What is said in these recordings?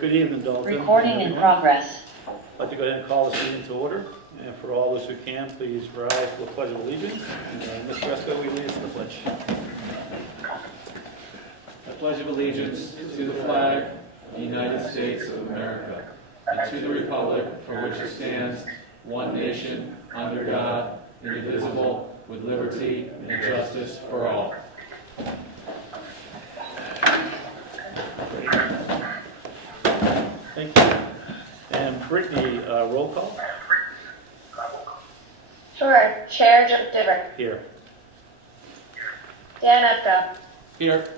Good evening, Dalton. Recording in progress. I'd like to go ahead and call this meeting to order. And for all those who can, please rise for the Pledge of Allegiance. And Mr. Esco, will you lead us in the pledge? I pledge of allegiance to the flag of the United States of America and to the republic for which it stands, one nation, under God, indivisible, with liberty and justice for all. Thank you. And Brittany, roll call? Sure. Chair Diver. Here. Dan Epka. Here.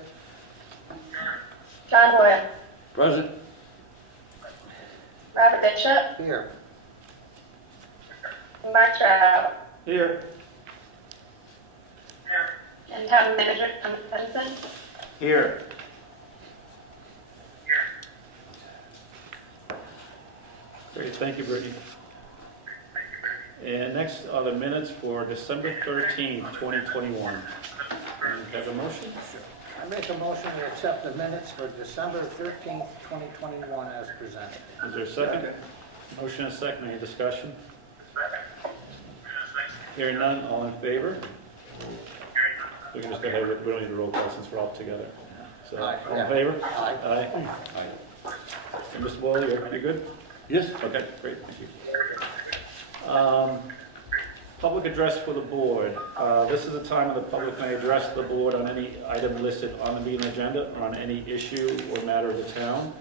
John Boyle. Present. Robert Bishop. Here. Mark Trout. Here. And Town Manager Tom Benson. Here. Great, thank you, Brittany. And next are the minutes for December 13th, 2021. And have a motion? I make a motion to accept the minutes for December 13th, 2021 as presented. Is there a second? Motion and a second, any discussion? Hearing none, all in favor? We can just go ahead, we don't need a roll call since we're all together. So, Aye. all in favor? Aye. Aye. And Mr. Boyle, you good? Yes. Okay, great, thank you. Public address for the board. This is a time when the public may address the board on any item listed on the meeting agenda or on any issue or matter of the town.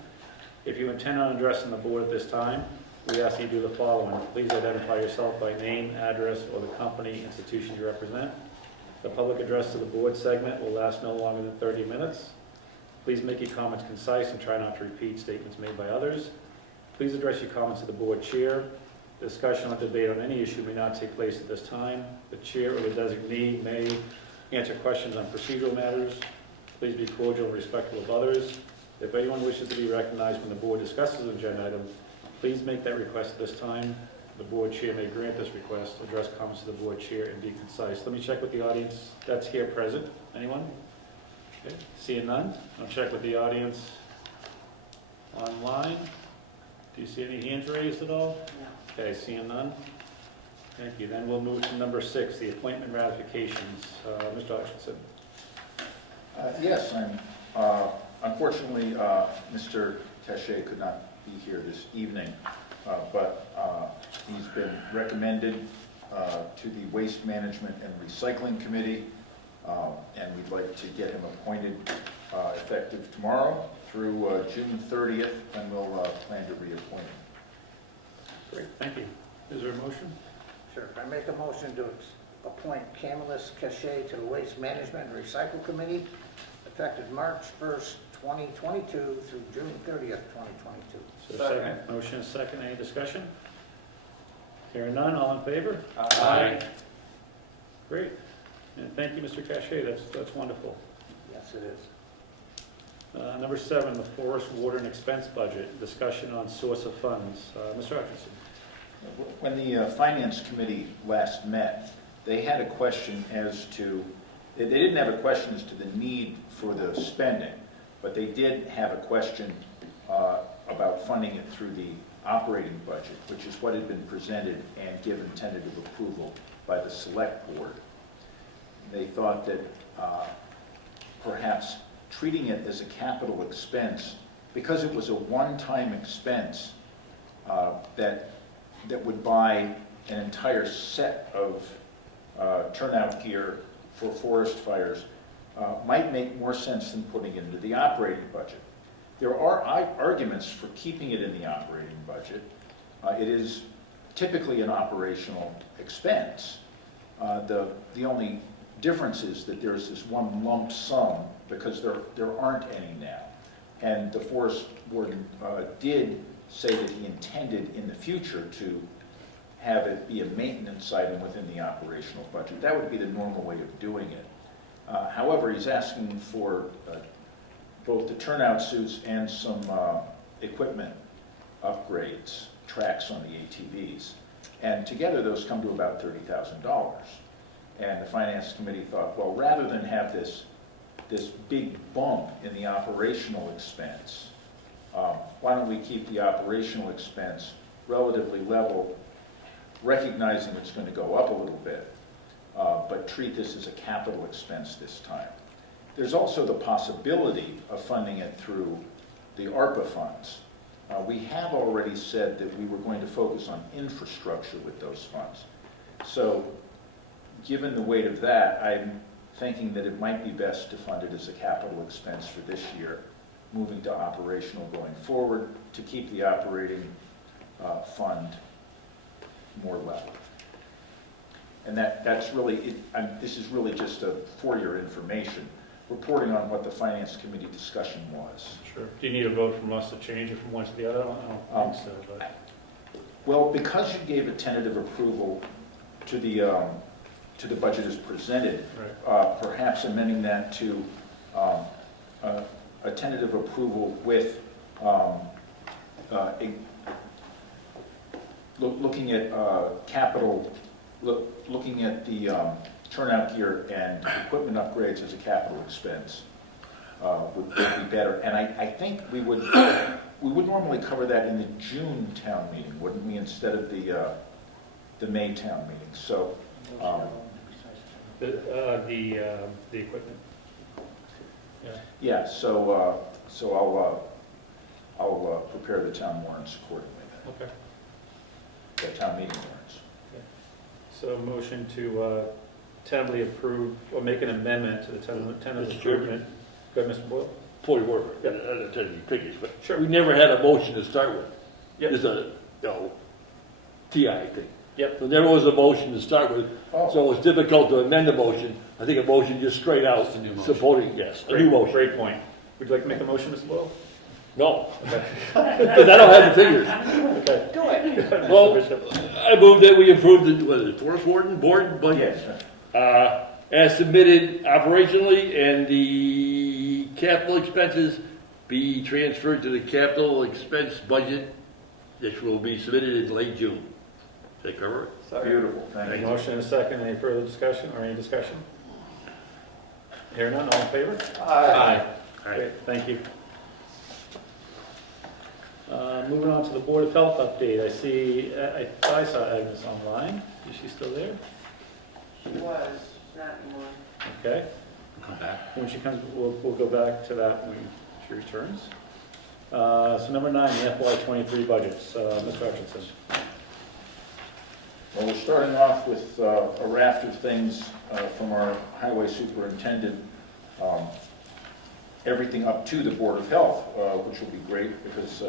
If you intend on addressing the board at this time, we ask you to do the following. Please identify yourself by name, address, or the company, institution you represent. The public address to the board segment will last no longer than 30 minutes. Please make your comments concise and try not to repeat statements made by others. Please address your comments to the board chair. Discussion or debate on any issue may not take place at this time. The chair or the designee may answer questions on procedural matters. Please be cordial and respectful of others. If anyone wishes to be recognized when the board discusses an agenda item, please make that request at this time. The board chair may grant this request, address comments to the board chair, and be concise. Let me check with the audience that's here present. Anyone? Okay. Seeing none, I'll check with the audience online. Do you see any hands raised at all? No. Okay, seeing none. Thank you. Then we'll move to number 6, the appointment ratifications. Mr. Hutchinson. Yes, unfortunately, Mr. Taché could not be here this evening, but he's been recommended to the Waste Management and Recycling Committee, and we'd like to get him appointed effective tomorrow through June 30th, and we'll plan to reappoint him. Great, thank you. Is there a motion? Sure. I make a motion to appoint Camillus Cachet to the Waste Management and Recycle Committee effective March 1st, 2022 through June 30th, 2022. So second. Motion is second. Any discussion? Hearing none, all in favor? Aye. Great. And thank you, Mr. Cachet. That's wonderful. Yes, it is. Number 7, the forest, water, and expense budget. Discussion on source of funds. Mr. Hutchinson. When the Finance Committee last met, they had a question as to, they didn't have a question as to the need for the spending, but they did have a question about funding it through the operating budget, which is what had been presented and given tentative approval by the Select Board. They thought that perhaps treating it as a capital expense, because it was a one-time expense that would buy an entire set of turnout gear for forest fires, might make more sense than putting it into the operating budget. There are arguments for keeping it in the operating budget. It is typically an operational expense. The only difference is that there's this one lump sum because there aren't any now. And the forest warden did say that he intended in the future to have it be a maintenance item within the operational budget. That would be the normal way of doing it. However, he's asking for both the turnout suits and some equipment upgrades, tracks on the ATVs. And together those come to about $30,000. And the Finance Committee thought, well, rather than have this big bump in the operational expense, why don't we keep the operational expense relatively level, recognizing it's going to go up a little bit, but treat this as a capital expense this time. There's also the possibility of funding it through the ARPA funds. We have already said that we were going to focus on infrastructure with those funds. So given the weight of that, I'm thinking that it might be best to fund it as a capital expense for this year, moving to operational going forward to keep the operating fund more level. And that's really, this is really just for your information, reporting on what the Finance Committee discussion was. Sure. Do you need a vote from us to change it from one to the other? I don't think so, but. Well, because you gave a tentative approval to the budget as presented, Right. Perhaps amending that to a tentative approval with looking at capital, looking at the turnout gear and equipment upgrades as a capital expense would be better. And I think we would normally cover that in the June town meeting, wouldn't we, instead of the May town meeting? So The equipment. Yeah. yeah, so I'll prepare the town warrants accordingly then. Okay. The town meeting warrants. So motion to tentatively approve, or make an amendment to the tentative Mr. Chairman. improvement. Go ahead, Mr. Boyle. Before you work, I don't tell you figures, but Sure. we never had a motion to start with. Yep. It's a, TI thing. Yep. So there was a motion to start with, Oh. so it was difficult to amend the motion. I think a motion just straight out Just a new motion. supporting, yes, a new motion. Great point. Would you like to make a motion, Mr. Boyle? No, Okay. because I don't have the figures. Okay. Do it. Well, Bishop. I move that we approve the, what is it, Forest Warden Board budget? Yes. As submitted operationally, and the capital expenses be transferred to the capital expense budget, which will be submitted in late June. Is that cover it? Beautiful, thank you. Motion and a second. Any further discussion or any discussion? Hearing none, all in favor? Aye. Great, thank you. Moving on to the Board of Health update. I see, I thought I saw Agnes online. Is she still there? She was, not anymore. Okay. Come back. When she comes, we'll go back to that when she returns. So number 9, the FY23 budgets. Mr. Hutchinson. Well, we're starting off with a raft of things from our highway superintendent. Everything up to the Board of Health, which will be great because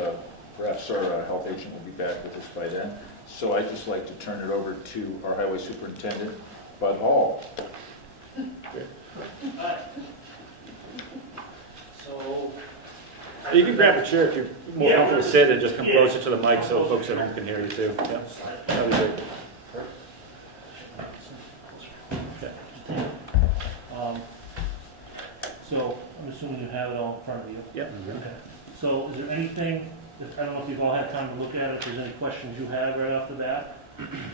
perhaps our health agent will be back with us by then. So I'd just like to turn it over to our highway superintendent, Bud Hall. So, You can grab a chair if you're more comfortable to sit and just come closer to the mic so folks at home can hear you too. Yeah, that'd be great. So I'm assuming you have it all in front of you. Yep. Okay. So is there anything, I don't know if you've all had time to look at it, if there's any questions you have right off the bat?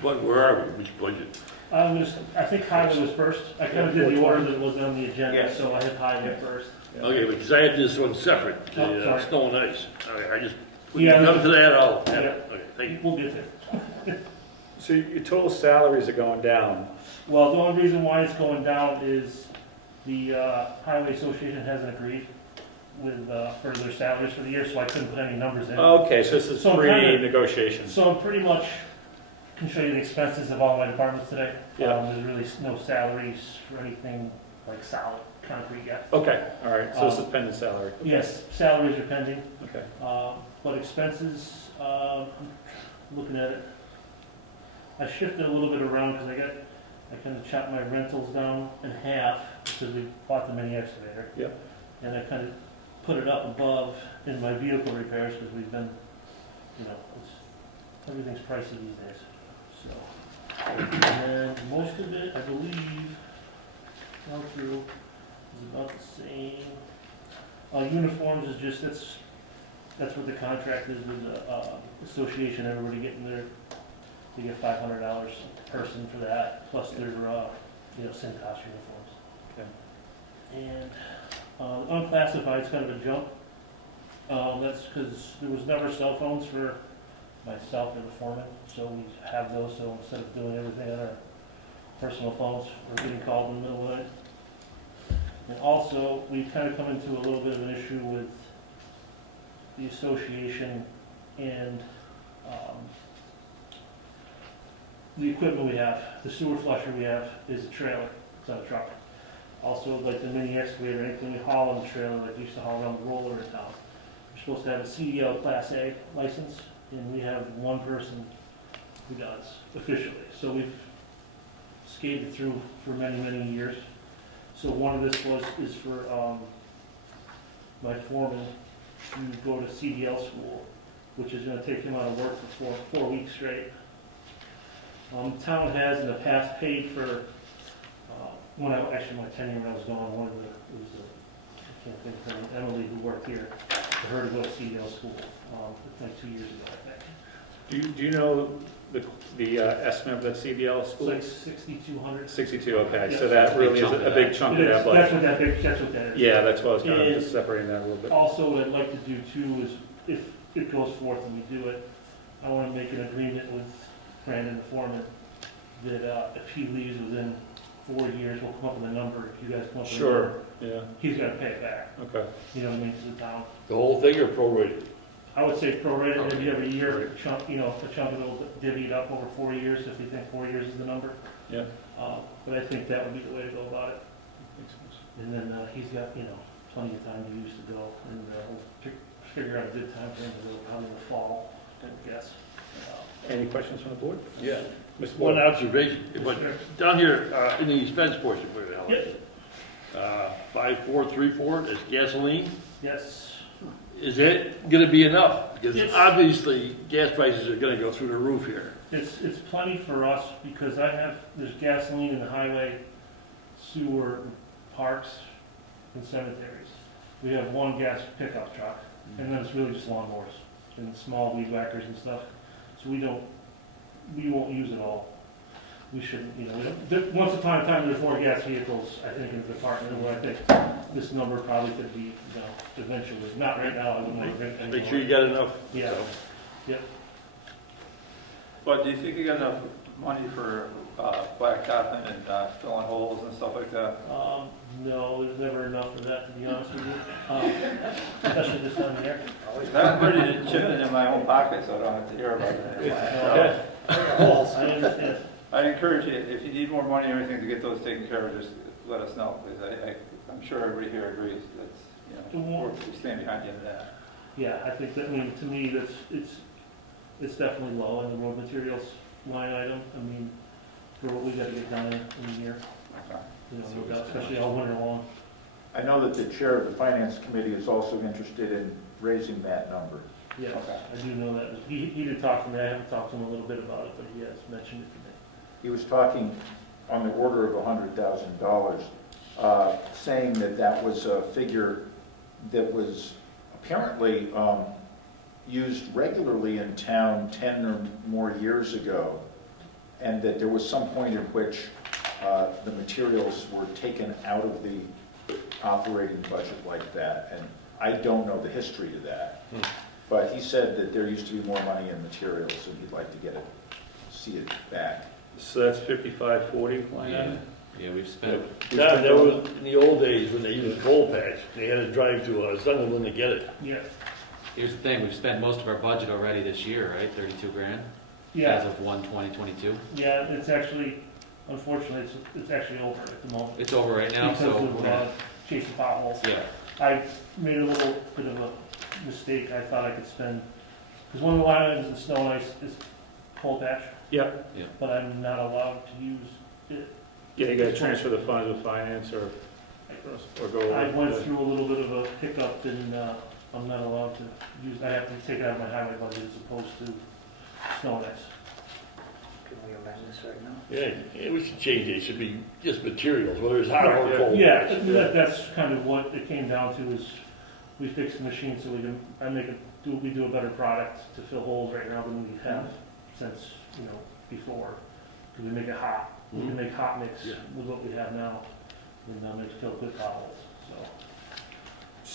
But where are we? Which budget? I think highway was first. I kind of did the order that was on the agenda, Yes. so I had highway first. Okay, because I had this one separate, Oh, the sorry. snow and ice. Okay, I just, when you Yeah. come to that, I'll have Yeah. it. Okay, thank you. We'll get there. So your total salaries are going down. Well, the only reason why it's going down is the Highway Association hasn't agreed with, for their salaries for the year, so I couldn't put any numbers in. Okay, so this is So kinda- pre-negotiations. So I'm pretty much can show you the expenses of all my departments today. Yeah. There's really no salaries for anything like solid concrete yet. Okay, all right, so this is pending salary. Yes, salaries are pending, Okay, but expenses, I'm looking at it. I shifted a little bit around because I kind of chopped my rentals down in half because we bought the mini excavator. Yep. And I kind of put it up above in my vehicle repairs because we've been, everything's pricey these days, so. And most of it, I believe, gone through, is about the same. Uniforms is just, that's what the contract is with the association, everybody getting their, they get $500 a person for that, plus their, Cintas uniforms. Okay. And unclassified is kind of a jump. That's because there was never cell phones for myself or the foreman, so we have those, so instead of doing everything on our personal phones, we're getting called in the middle of the night. And also, we've kind of come into a little bit of an issue with the association and the equipment we have. The sewer flusher we have is a trailer, it's not a truck. Also, like the mini excavator, anything we haul on the trailer, like we used to haul around the roller in town. We're supposed to have a CDL Class A license, and we have one person who does officially. So we've skated through for many, many years. So one of this is for my foreman to go to CDL school, which is gonna take him out of work for four weeks straight. The town has in the past paid for, when actually my tenure when I was gone, one of the, it was, I can't think of her name, Emily, who worked here, for her to go to CDL school, like 2 years ago, I think. Do you know the estimate of that CBL It's school? like 6,200. 62, okay, Yeah. so that really is a big chunk It of is, that that's budget. what that is. Yeah, that's what I was kind of And- just separating that a little bit. Also, what I'd like to do too is, if it goes forth and we do it, I want to make an agreement with Brandon the foreman that if he leaves within 4 years, we'll come up with a number. If you guys come up with a Sure, number, yeah, he's got to pay it back. okay. You know what I mean, to the town. The whole thing or prorated? I would say prorated, maybe every year, chunk, you know, a chunk of it will divvy it up over 4 years if you think 4 years is the number. Yeah. But I think that would be the way to go about it. And then he's got, you know, plenty of time to use to go, and we'll figure out a good time for him to go, probably in the fall, I guess. Any questions from the board? Yeah. Mr. One Boyle? observation, but down here, in the expense portion, where the hell is it? 5434, that's gasoline. Yes, Is it gonna be enough? Because Yes. obviously, gas prices are gonna go through the roof here. it's plenty for us, because there's gasoline in the highway, sewer, parks, and cemeteries. We have one gas pickup truck, and then it's really just lawnmowers and small weed whackers and stuff. So we won't use it all. We shouldn't, you know, once upon a time, there were 4 gas vehicles, I think, in the department, where I think this number probably could be, you know, eventually, not right now, I wouldn't want to drink anymore. Make sure you got enough. Yeah, But do you think you got enough money for blacktopping and filling holes and stuff like that? no, there's never enough for that, to be honest with you, especially this time of year. I'm ready to chip it in my own pocket, so I don't have to hear about it anymore. I understand. I encourage you, if you need more money or anything to get those taken care of, just let us know, because I'm sure everybody here agrees that's, you know, we stand behind you in that. Yeah, I think that, I mean, to me, it's definitely low in the road materials line item. I mean, for what we gotta get done in a year, Okay. you know, no doubt, especially all winter long. I know that the chair of the finance committee is also interested in raising that number. Yes, Okay. I do know that. He did talk to me, I haven't talked to him a little bit about it, but he has mentioned it to me. He was talking on the order of $100,000, saying that that was a figure that was apparently used regularly in town 10 or more years ago, and that there was some point at which the materials were taken out of the operating budget like that, and I don't know the history to that. But he said that there used to be more money in materials, and he'd like to see it back. So that's 5540 line Yeah, item? yeah, we've spent, Yeah, that was in the old days when they used coal patch. They had to drive to Sunderland to get it. Yeah, here's the thing, we've spent most of our budget already this year, right? 32 grand? As yeah, of 1/20/22. yeah, it's actually, unfortunately, it's actually over at the moment. It's over right now, Because so of we're gonna, chasing potholes. yeah. I made a little bit of a mistake. I thought I could spend, because one of the line items in snow and ice is coal patch, Yeah, but I'm not allowed to use it. yeah, you gotta transfer the funds with finance or go over. I went through a little bit of a hiccup and I'm not allowed to use, I have to take it out of my highway budget as opposed to snow and ice. Can we amend this right now? Yeah, we should change it. It should be just materials, whether it's hot or cold. Yeah, that's kind of what it came down to is we fix the machine so we do a better product to fill holes right now than we have since, you know, before. Because we make it hot. We can make hot mix Yeah. with what we have now and make it fill good potholes, so.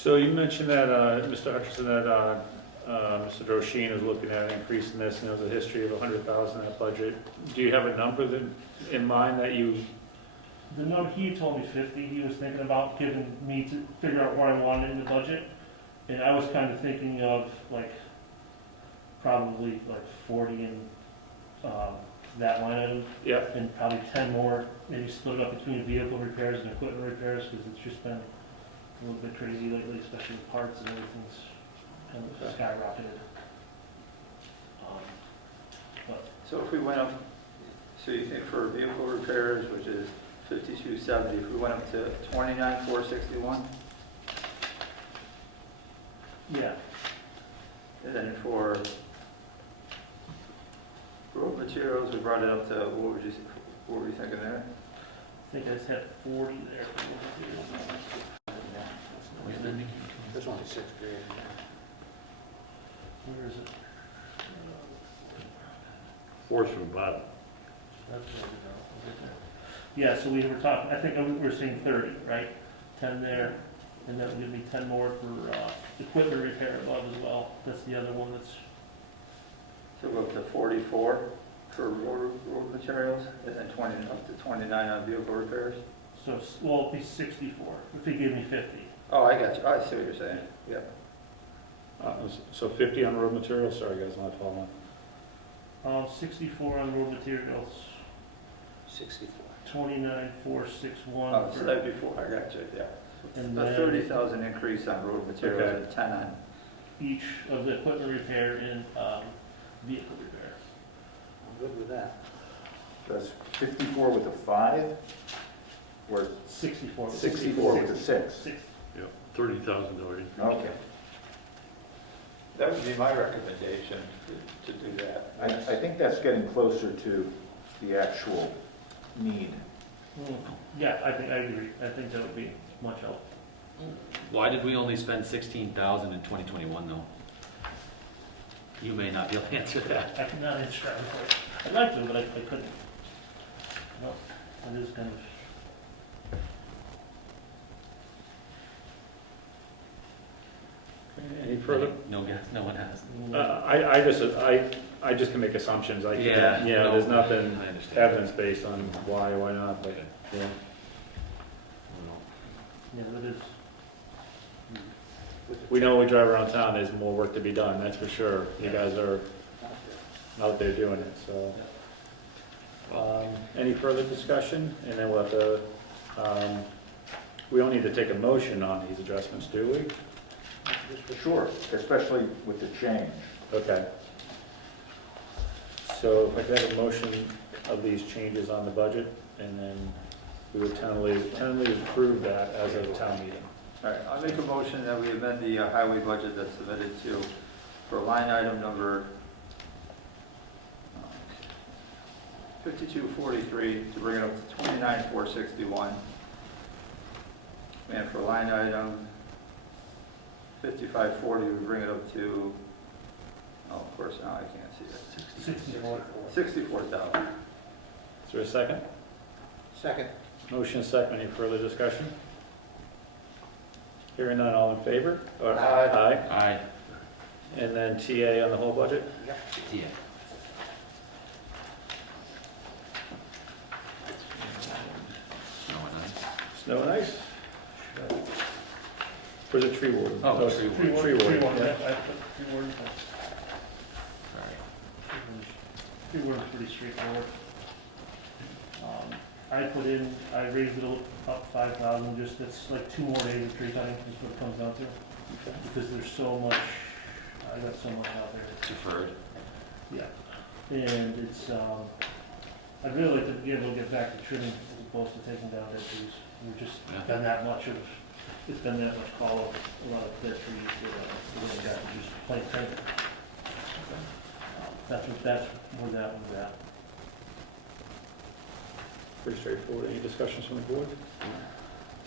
So you mentioned that, Mr. Hutchinson, that Mr. Droshine is looking at increasing this, and there's a history of 100,000 in that budget. Do you have a number in mind that you, The number, he told me 50, he was thinking about giving me to figure out where I wanted in the budget. And I was kind of thinking of like, probably like 40 in that line item, yeah, and probably 10 more, maybe split it up between vehicle repairs and equipment repairs, because it's just been a little bit crazy lately, especially with parts and everything's kind of skyrocketed. But So if we went up, so you think for vehicle repairs, which is 5270, if we went up to 29,461, yeah, and then for road materials, we brought it up to, what were you thinking there? I think I just had 40 there. This one's sixth grade. Where is it? Fourth from bottom. That's where we go. Is it there? Yeah, so we were talking, I think we were saying 30, right? 10 there, and that would give me 10 more for equipment repair above as well. That's the other one that's, So go up to 44 for road materials, and then 20, up to 29 on vehicle repairs? so, well, it'd be 64 if he gave me 50. Oh, I got you, I see what you're saying, yeah. so 50 on road materials? Sorry, guys, I'm not following. 64 on road materials, 64. 29,461. Oh, so that'd be four, I got you, yeah. And A then 30,000 increase on road materials Okay. and 10 on, each of the equipment repair and vehicle repair. I'm good with that. That's 54 with a 5, or 64. 64 with a 6? Six. Yep, $30,000. Okay. that would be my recommendation, to do that. I think that's getting closer to the actual need. Yeah, I agree. I think that would be much help. Why did we only spend 16,000 in 2021 though? You may not be able to answer that. I could not answer that before. I'd like to, but I couldn't. No, it is kind of. Any further? No guess, no one has. I just can make assumptions. I can't, Yeah, you know, no, there's nothing I understand. evidence-based on why not, but, yeah. Yeah, that is. We know we drive around town, there's more work to be done, that's for sure. You guys are out there doing it, so. Any further discussion? And then we'll have to, we don't need to take a motion on these adjustments, do we? Sure, especially with the change. Okay. So if I could have a motion of these changes on the budget, and then we would tentatively approve that as a town meeting. All right, I'll make a motion that we amend the highway budget that's submitted to, for line item number 5243, to bring it up to 29,461. And for line item 5540, we bring it up to, oh, of course, now I can't see it. 64. 64,000. Is there a second? Second. Motion is second. Any further discussion? Hearing none, all in favor? Or- Aye. Aye. Aye. And then TA on the whole budget? Yeah. Snow and ice. Snow and ice? For the tree warden. Oh, tree warden. Tree warden, Tree warden, yeah. I put tree warden. Sorry. Tree warden's pretty straightforward. I raised it up 5,000, just, it's like 2 more days of tree cutting, is what it comes down to. Because there's so much, I got so much out there. Deferred. Yeah, and it's, I'd really like to be able to get back to trimming as opposed to taking down dead trees. We've just Yeah. done that much of, it's been that much call of a lot of dead trees that we got to just plain trim. That's where that one's at. Pretty straightforward. Any discussions from the board?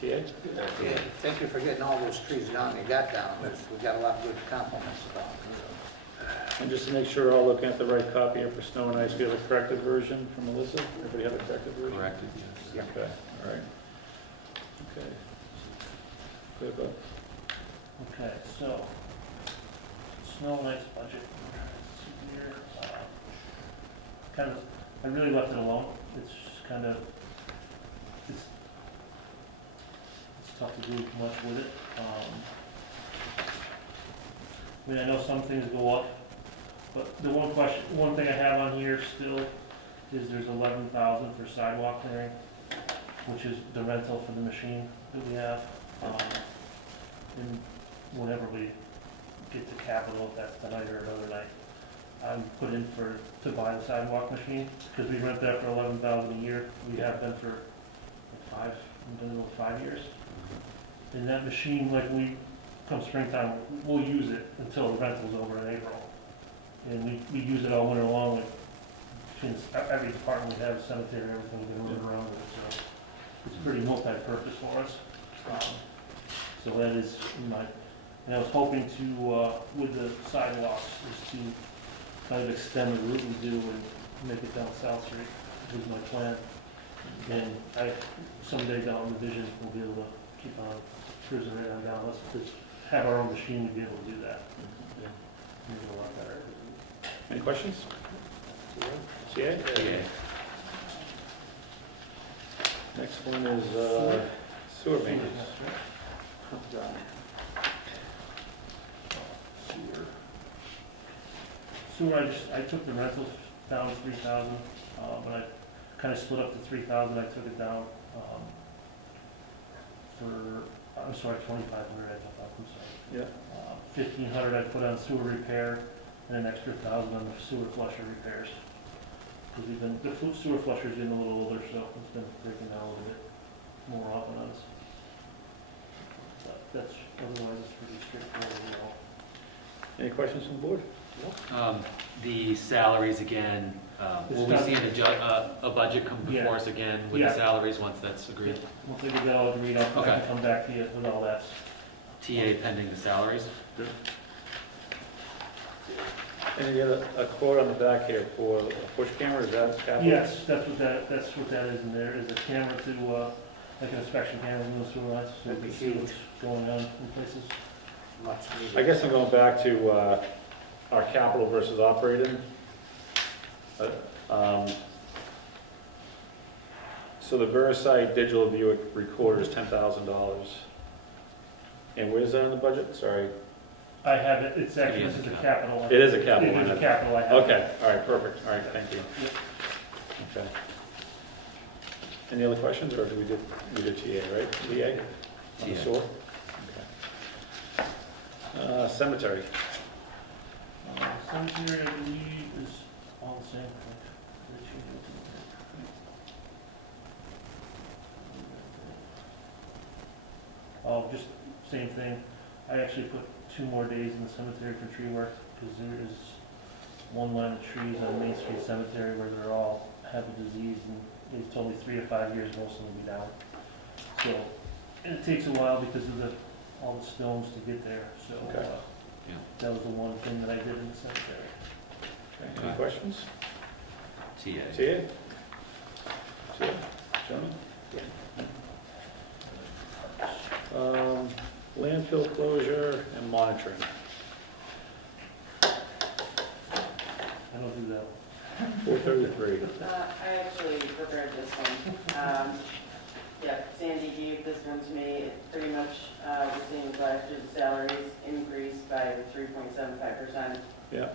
TA? Yeah, thank you for getting all those trees down you got down. We got a lot of good compliments about them. And just to make sure we're all looking at the right copy here for snow and ice, we have a corrected version from Melissa? Everybody have a corrected version? Corrected, yes. Okay, all right. Okay. Good, Okay, so, snow and ice budget. Let's see here. Kind of, I really left it alone. It's just kind of, it's tough to do much with it. I mean, I know some things go up, but the one thing I have on here still is there's 11,000 for sidewalk clearing, which is the rental for the machine that we have. And whenever we get to capital, if that's tonight or another night, I'm put in to buy the sidewalk machine, because we rent that for 11,000 a year. We have been for we've been about 5 years. And that machine, come springtime, we'll use it until the rental's over in April. And we use it all winter long, between every department we have, cemetery, everything, we can move around with it, so it's pretty multi-purpose for us. So that is and I was hoping to, with the sidewalks, is to kind of extend the route we do and make it down South Street, is my plan. And someday down the vision, we'll be able to keep on cruising right on down. Let's just have our own machine to be able to do that. Make it a lot better. Any questions? CA? Yeah. Next one is sewer maintenance. Sewer, I took the rentals down to 3,000, but I kind of split up the 3,000, I took it down, I'm sorry, 2,500 I took off, I'm sorry. Yeah. 1,500 I put on sewer repair, and an extra 1,000 on the sewer flusher repairs. Because the sewer flusher's getting a little older, so it's been breaking down a little bit more often on us. But otherwise it's pretty straightforward overall. Any questions from the board? The salaries again, will we see a budget come Yeah. before us again with the salaries once that's agreed? Once I get that all agreed, I Okay. can come back to you with all that. TA pending the salaries? Any other, a quote on the back here for a push camera, is that capital? Yes, that's what that is, and there is a camera to, like an inspection camera in the sewer lines, so we can see what's going on in places. Much needed. I guess I'm going back to our capital versus operating. So the Verisight digital view recorder is $10,000. And where's that in the budget? Sorry. I have it, it's actually, this is a capital. It is a capital. It is a capital, I have. Okay, all right, perfect. All right, thank you. Yep. Okay. Any other questions, or we did TA, right? TA? On the TA. sewer? Okay. Cemetery. Cemetery, I believe, is all the same. Oh, just same thing. I actually put 2 more days in the cemetery for tree work, because there is one line of trees on Main Street Cemetery where they're all have a disease, and they've told me 3 to 5 years most of them will be down. So, and it takes a while because of all the stones to get there, so, Okay. that was the one thing that I did in the cemetery. Okay. Any questions? TA. TA? TA? Gentlemen? Landfill closure and monitoring. I don't do that. 433. I actually prepared this one. Yeah, Sandy gave this one to me. It's pretty much the same as last year. The salaries increased by 3.75%. Yeah.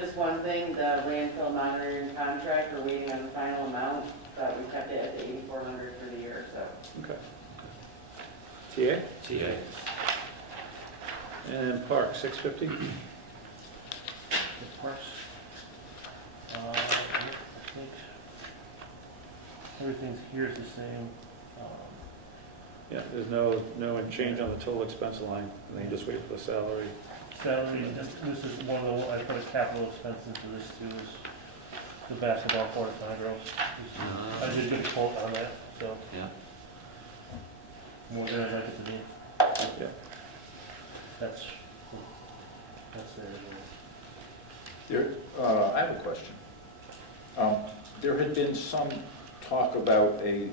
Just one thing, the landfill monitoring contract, we're waiting on the final amount, but we kept it at the 8,400 for the year, so. Okay. TA? TA. And park, 650. Of course. I think everything's here is the same. Yeah, there's no change on the total expense line, and then you just wait for the salary. Salary, this is one of the, I put a capital expense into this too, is the basketball court at Nine Groves. I did get a quote on that, so Yeah. more than I'd like it to be. Yeah. That's it. I have a question. There had been some talk about a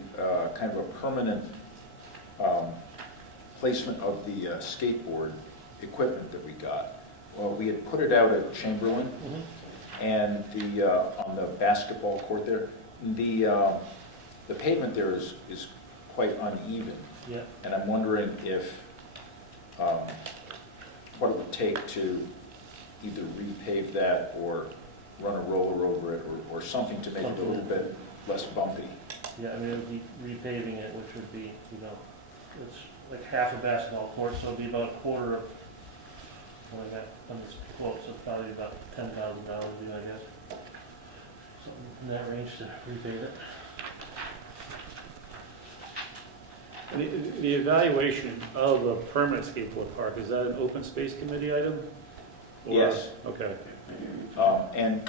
kind of a permanent placement of the skateboard equipment that we got. Well, we had put it out at Chamberlain, and on the basketball court there, the pavement there is quite uneven. Yeah. And I'm wondering if, what it would take to either repave that or run a roller over it, or something to make it a little bit less bumpy. Yeah, I mean, it would be repaving it, which would be, it's like half a basketball court, so it'd be about a quarter of, what I got on this quote, so probably about $10,000, I guess. Something in that range to repave it. The evaluation of a permanent skateboard park, is that an open space committee item? Or- Yes. Okay. And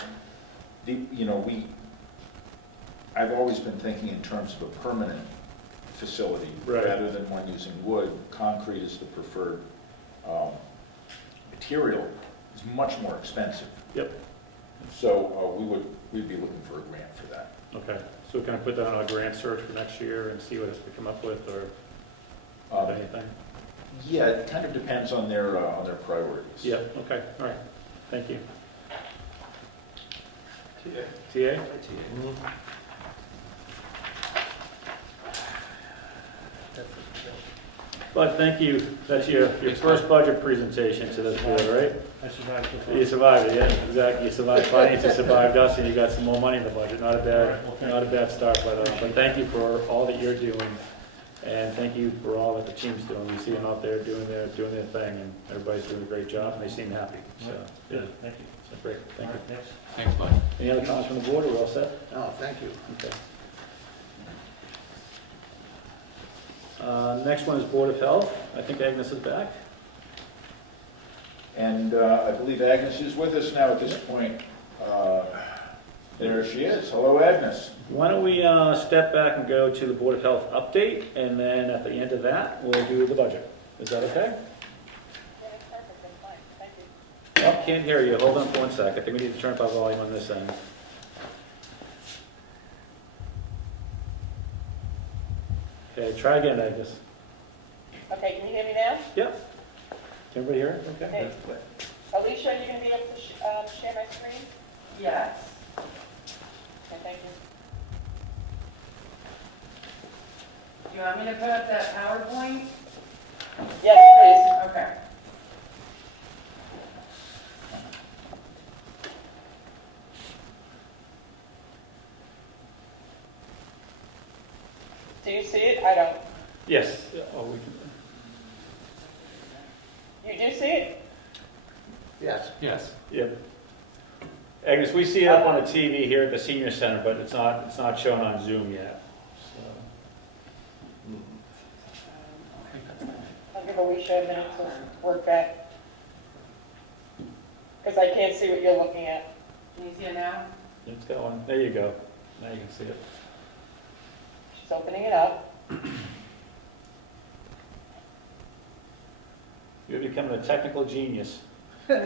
I've always been thinking in terms of a permanent facility, Right. rather than one using wood. Concrete is the preferred material. It's much more expensive. Yep. So we'd be looking for a grant for that. Okay, so can I put that on a grant search for next year and see what we come up with, or anything? Yeah, it kind of depends on their priorities. Yeah, okay, all right, thank you. TA? Bud, thank you. That's your first budget presentation to this board, right? I survived so far. You survived it, yeah, exactly. You survived finance, you survived us, and you got some more money in the budget. Not a bad start, but thank you for all that you're doing, and thank you for all that the team's doing. We see them out there doing their thing, and everybody's doing a great job, and they seem happy. So, yeah, Good, thank you. so great. Thank All you. right, thanks. Thanks, Bud. Any other comments from the board? Are we all set? Oh, thank you. Okay. Next one is Board of Health. I think Agnes is back. And I believe Agnes is with us now at this point. There she is. Hello, Agnes. Why don't we step back and go to the Board of Health update, and then at the end of that, we'll do the budget. Is that okay? Oh, can't hear you. Hold on for 1 sec. I think we need to turn up our volume on this end. Okay, try again, Agnes. Okay, can you hear me now? Yep. Can everybody hear? Okay. Hey. Alicia, are you going to be able to share my screen? Yes. Okay, thank you. Do you want me to put up that PowerPoint? Yes, Okay. please. Do you see it? I don't. Yes. Yeah, oh, we can. You do see it? Yes. Yes. Yep. Agnes, we see it up on the TV here at the senior center, but it's not shown on Zoom yet. I'll give Alicia a minute to work that. Because I can't see what you're looking at. Can you see it now? It's going. There you go. Now you can see it. She's opening it up. You're becoming a technical genius. I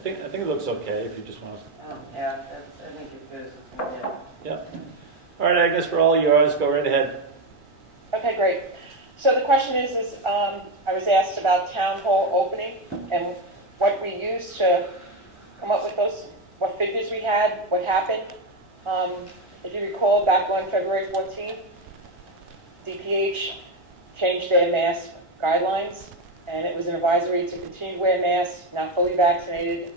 think it looks okay if you just want to. Yeah, I think it's good. Yeah. Yep. All right, Agnes, for all yours, go right ahead. Okay, great. So the question is I was asked about town hall opening and what we used to come up with those, what figures we had, what happened. If you recall, back on February 14th, DPH changed their mask guidelines, and it was an advisory to continue to wear masks, not fully vaccinated.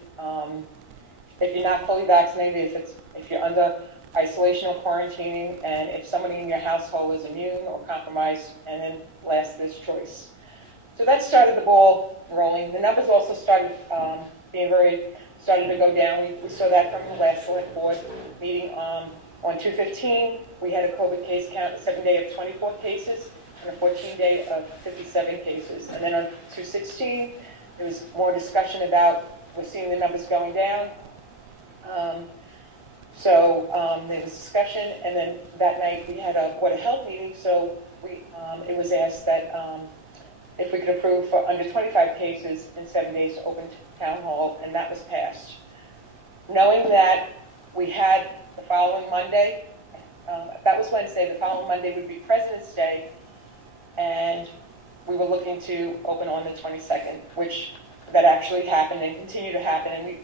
If you're not fully vaccinated, if you're under isolation or quarantining, and if somebody in your household is immune or compromised, and then last, there's choice. So that started the ball rolling. The numbers also started started to go down. We saw that from the last select board meeting. On 2/15, we had a COVID case count, a 7-day of 24 cases, and a 14-day of 57 cases. And then on 2/16, there was more discussion about, we're seeing the numbers going down. There was discussion, and then that night we had a Board of Health meeting, so it was asked that if we could approve for under 25 cases in 7 days to open town hall, and that was passed. Knowing that we had the following Monday, that was Wednesday, the following Monday would be President's Day, and we were looking to open on the 22nd, which that actually happened and continue to happen.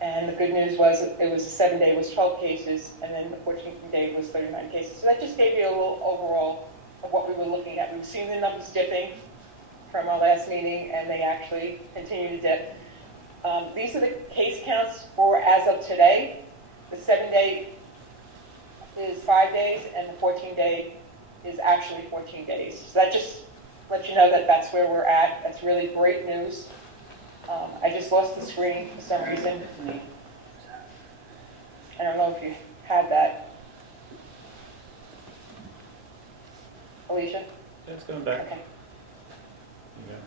And the good news was that it was the 7-day was 12 cases, and then the 14th day was 39 cases. So that just gave you a little overall of what we were looking at. We've seen the numbers dipping from our last meeting, and they actually continue to dip. These are the case counts for as of today. The 7-day is 5 days, and the 14-day is actually 14 days. So that just lets you know that that's where we're at. That's really great news. I just lost the screen for some reason. I don't know if you had that. Alicia? It's going back. Okay.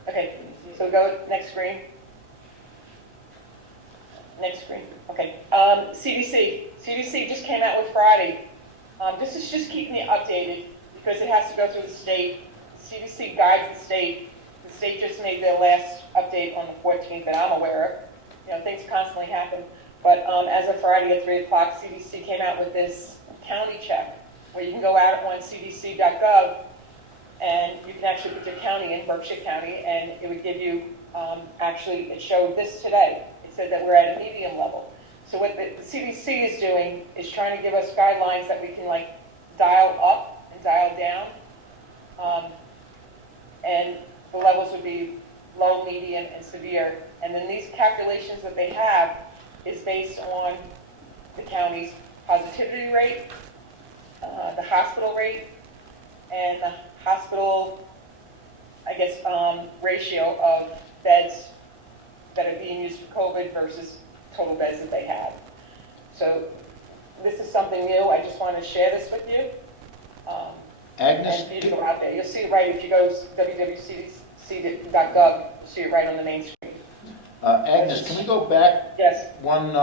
Okay, so go next screen. Next screen. Okay. CDC. CDC just came out with Friday. This is just keeping you updated because it has to go through the state. CDC guides the state. The state just made their last update on the 14th that I'm aware of. You know, things constantly happen. But as of Friday at 3 o'clock, CDC came out with this county check where you can go out on cdc.gov and you can actually put your county in, Berkshire County, and it would give you, actually, it showed this today. It said that we're at a medium level. So what the CDC is doing is trying to give us guidelines that we can like dial up and dial down. And the levels would be low, medium, and severe. And then these calculations that they have is based on the county's positivity rate, the hospital rate, and the hospital, I guess, ratio of beds that are being used for COVID versus total beds that they have. So this is something new. I just want to share this with you. Agnes, And you go out there. You'll see it right if you go to www.cdc.gov, you'll see it right on the main screen. Agnes, can we go back Yes. one?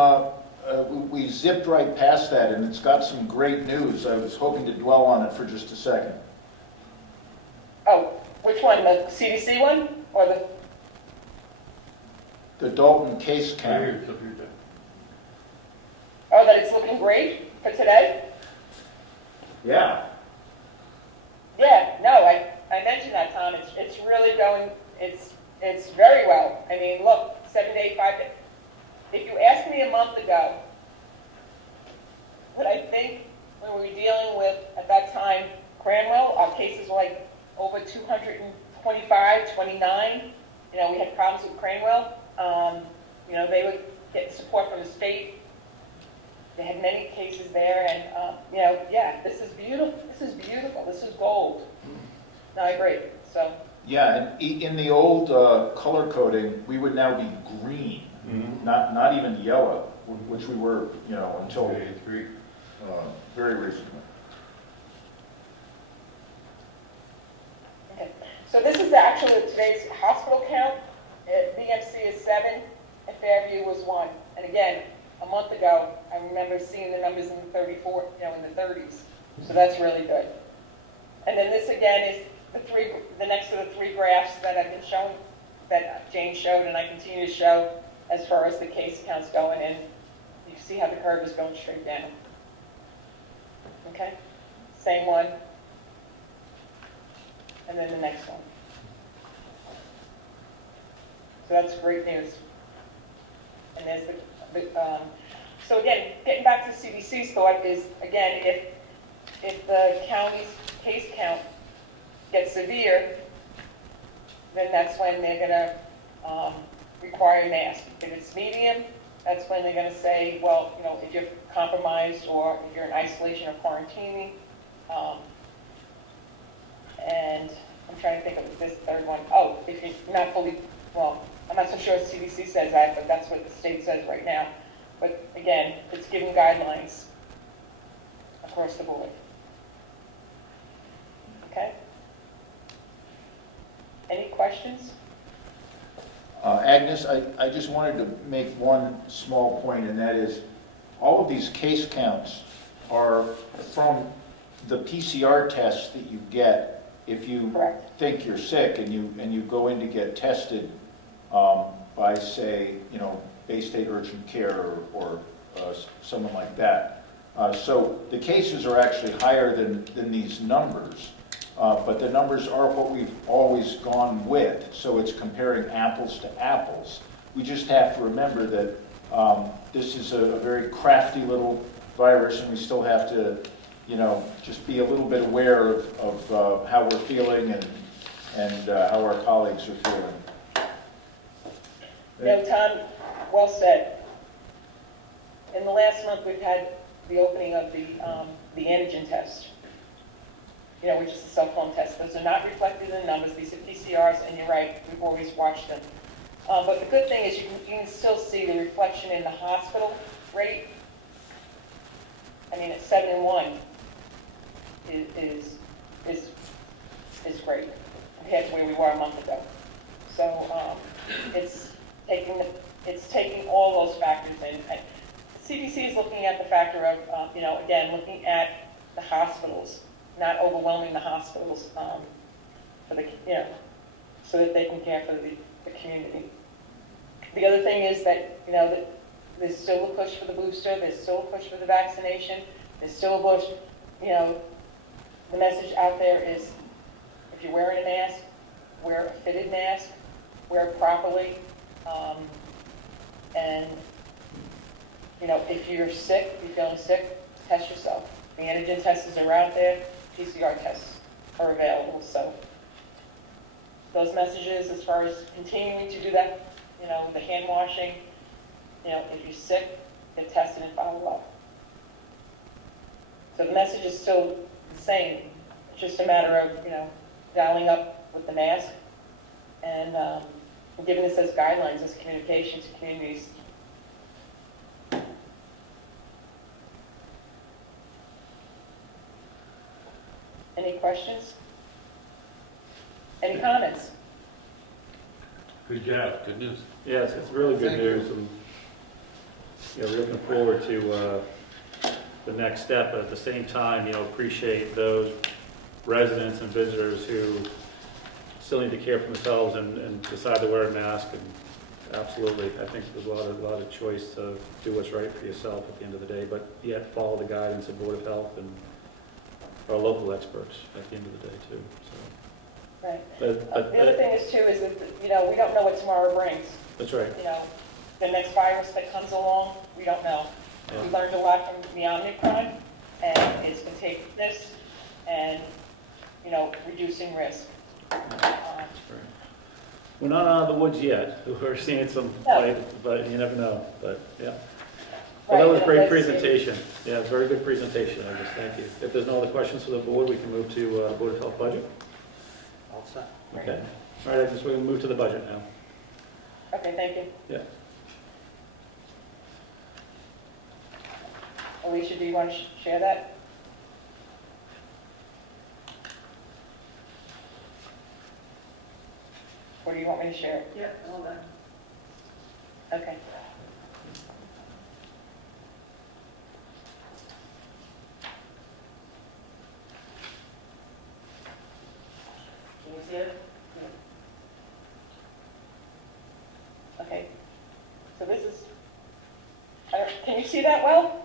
We zipped right past that, and it's got some great news. I was hoping to dwell on it for just a second. Oh, which one? The CDC one or The Dalton case Right count. here, it's up here, Jack. oh, that it's looking great for today? Yeah. Yeah, no, I mentioned that, Tom. It's really going, it's very well. I mean, look, 7 day, 5 day. If you asked me a month ago, what I think when we were dealing with, at that time, Cranwell, our cases were like over 225, 29. You know, we had problems with Cranwell. You know, they would get support from the state. They had many cases there, and, you know, yeah, this is beautiful. This is beautiful. This is gold. No, I agree. So. Yeah, and in the old color coding, we would now be green, not even yellow, which we were, you know, until very recently. Okay. So this is actually today's hospital count. BMC is 7, and Fairview was 1. And again, a month ago, I remember seeing the numbers in the 34, you know, in the 30s. So that's really good. And then this again is the next of the 3 graphs that I've been showing, that Jane showed, and I continue to show as far as the case counts going. And you can see how the curve is going straight down. Okay, same one, and then the next one. So that's great news. And there's so again, getting back to CDC's thought is, again, if the county's case count gets severe, then that's when they're going to require masks. If it's medium, that's when they're going to say, well, you know, if you're compromised or if you're in isolation or quarantining. And I'm trying to think of this third one. Oh, if you're not fully, well, I'm not so sure if CDC says that, but that's what the state says right now. But again, it's giving guidelines across the board. Okay? Any questions? Agnes, I just wanted to make one small point, and that is, all of these case counts are from the PCR tests that you get if you Correct. think you're sick and you go in to get tested by, say, you know, Bay State Urgent Care or someone like that. So the cases are actually higher than these numbers, but the numbers are what we've always gone with, so it's comparing apples to apples. We just have to remember that this is a very crafty little virus, and we still have to, just be a little bit aware of how we're feeling and how our colleagues are feeling. No, Tom, well said. In the last month, we've had the opening of the antigen test, which is a cell phone test. Those are not reflected in the numbers. These are PCRs, and you're right, we've always watched them. But the good thing is you can still see the reflection in the hospital rate. I mean, at 7 and 1 is great compared to where we were a month ago. So it's taking all those factors in. CDC is looking at the factor of, again, looking at the hospitals, not overwhelming the hospitals for the, so that they can care for the community. The other thing is that, that there's still a push for the booster, there's still a push for the vaccination, there's still a push, the message out there is if you're wearing a mask, wear a fitted mask, wear it properly, and if you're sick, if you're feeling sick, test yourself. The antigen tests are out there, PCR tests are available. So those messages as far as continuing to do that, the hand washing, if you're sick, get tested and follow up. So the message is still the same. It's just a matter of, dialing up with the mask and giving this as guidelines, as communication to communities. Any questions? Any comments? Good job. Good news. Yes, it's really good Thank you. news, and, we're looking forward to the next step, but at the same time, appreciate those residents and visitors who still need to care for themselves and decide to wear a mask, and absolutely, I think there's a lot of choice to do what's right for yourself at the end of the day, but yet follow the guidance of Board of Health and our local experts at the end of the day, too, so. Right. But The other thing is too is that, we don't know what tomorrow brings. that's right. The next virus that comes along, we don't know. Yeah. We learned a lot from the Omicron, and it's contagiousness and, reducing risk. We're not out of the woods yet. We're seeing some light, but you never know. But yeah. Well, that was a great presentation. Yeah, very good presentation. I just thank you. If there's no other questions for the board, we can move to Board of Health budget. All set. Okay. All right. I guess we can move to the budget now. Okay, thank you. Yeah. Alicia, do you want to share that? Or do you want me to share it? Yep, hold on. Okay. Can you see it? Okay. So this is, can you see that well?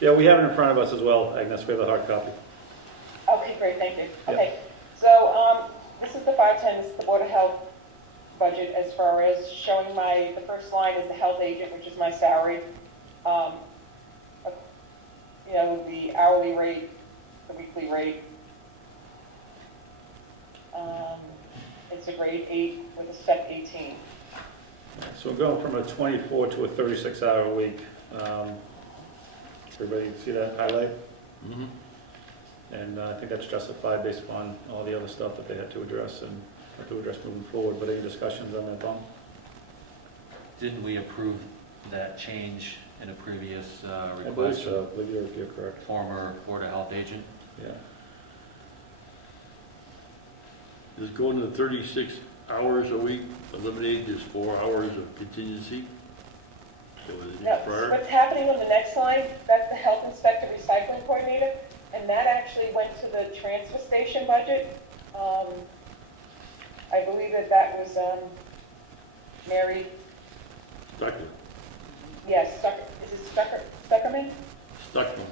Yeah, we have it in front of us as well, Agnes. We have a hard copy. Okay, great, thank you. Yeah. Okay, so this is the 510, this is the Board of Health budget as far as showing the first line is the health agent, which is my salary. The hourly rate, the weekly rate. It's a grade 8 with a step 18. So we're going from a 24 to a 36-hour week. Everybody see that highlight? Mm-hmm. And I think that's justified based upon all the other stuff that they had to address and have to address moving forward. But any discussions on that bump? Didn't we approve that change in a previous I believe request? so. I believe you're correct. Former Board of Health agent? Yeah. Just going to 36 hours a week, eliminate this 4 hours of contingency. So it is Now, prior. what's happening on the next line, that's the health inspector recycling coordinator, and that actually went to the transfer station budget. I believe that was Mary, Stucker. yes, is it Stuckerman? Stuckman.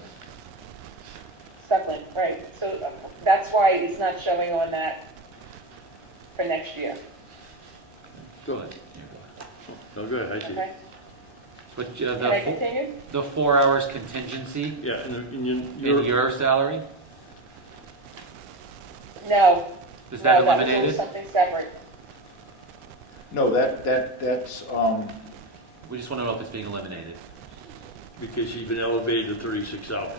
Stuckland, right. So that's why it's not showing on that for next year. Go ahead. No, go ahead, I see. Okay? But Can I continue? the 4 hours contingency Yeah, and in you're, your salary, No. is that No, was eliminated? something separate. No, that's, We just want to know if it's being eliminated. because she's been elevated to 36 hours.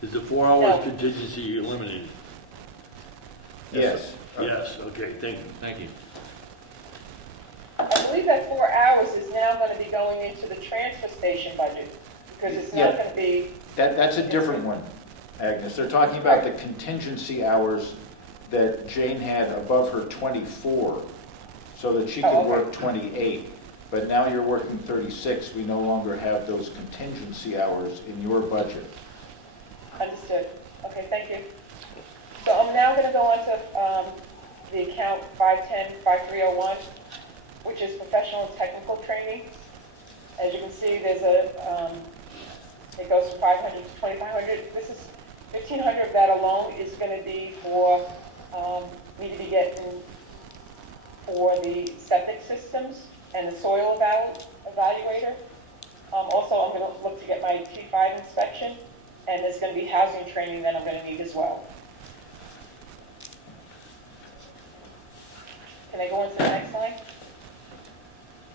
Is the 4 hours No. contingency eliminated? yes. Yes, okay, thank you. Thank you. I believe that 4 hours is now going to be going into the transfer station budget, because it's not Yeah. going to be, That's a different one, Agnes. They're talking about the contingency hours that Jane had above her 24, so that she Oh, could okay. work 28. But now you're working 36, we no longer have those contingency hours in your budget. understood. Okay, thank you. So I'm now going to go on to the account 510-5301, which is professional and technical training. As you can see, there's it goes from 500 to 2,500. This is 1,500 of that alone is going to be for, me to be getting for the septic systems and the soil evaluator. Also, I'm going to look to get my T5 inspection, and there's going to be housing training that I'm going to need as well. Can I go on to the next slide?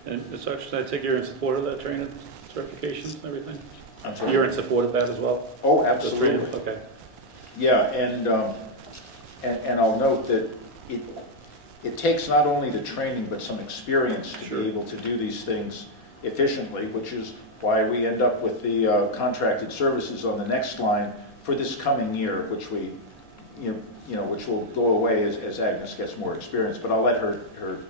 And Ms. Hutchins, I take you're in support of that training certifications and everything? I'm sorry? You're in support of that as well? Oh, The absolutely. training, okay. Yeah, and I'll note that it takes not only the training, but some experience to Sure. be able to do these things efficiently, which is why we end up with the contracted services on the next line for this coming year, which we, which will go away as Agnes gets more experience, but I'll let her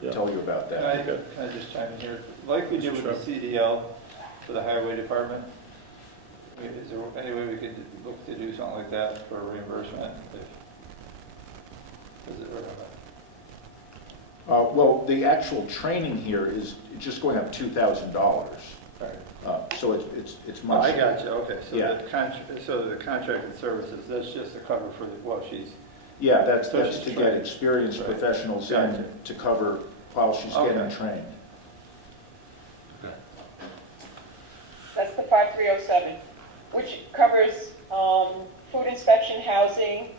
Yeah. tell you about Can that. I, can I just chime in here? Like we did with the CDL for the highway department, is there any way we could look to do something like that for reimbursement? Is it, Well, the actual training here is just going up $2,000. So it's oh, much. I got you, okay, so Yeah. the contracted services, that's just a cover for she's, Yeah, that's So to she's get trained. experienced Right. professionals in Gotcha. to cover while she's getting Okay. trained. Okay. That's the 5307, which covers food inspection, housing,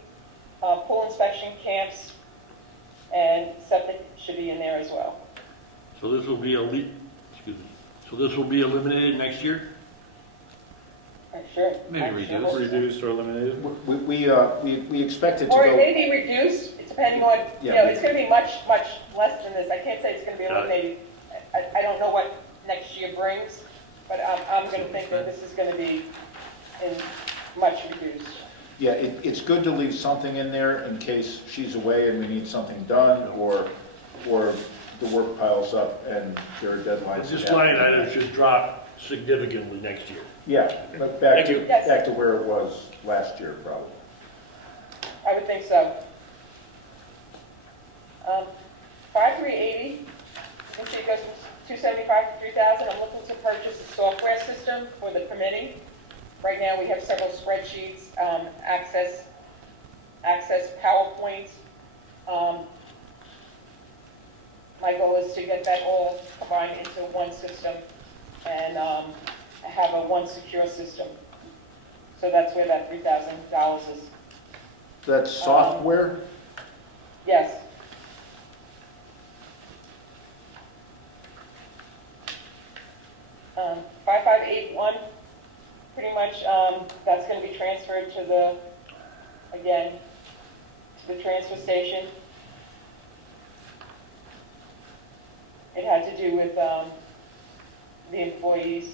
pool inspection, camps, and septic should be in there as well. So this will be so this will be eliminated next year? I'm sure. Maybe I'm sure. reduce. Reduced or eliminated? We expect it to Or it go, may be reduced, depending on, Yeah. it's going to be much, much less than this. I can't say it's going to be eliminated. I don't know what next year brings, but I'm going to think that this is going to be much reduced. yeah, it's good to leave something in there in case she's away and we need something done, or the work piles up and there are deadlines. This that have line to be item met. should drop significantly next year. Yeah, but back Thank you. to, Yes. back to where it was last year, probably. I would think so. 5380, you see it goes from 275 to 3,000. I'm looking to purchase a software system for the permitting. Right now, we have several spreadsheets, access PowerPoint. My goal is to get that all combined into one system and have a one secure system. So that's where that $3,000 is. That's software? Yes. Um, 5581, pretty much, that's going to be transferred to the transfer station. It had to do with the employees.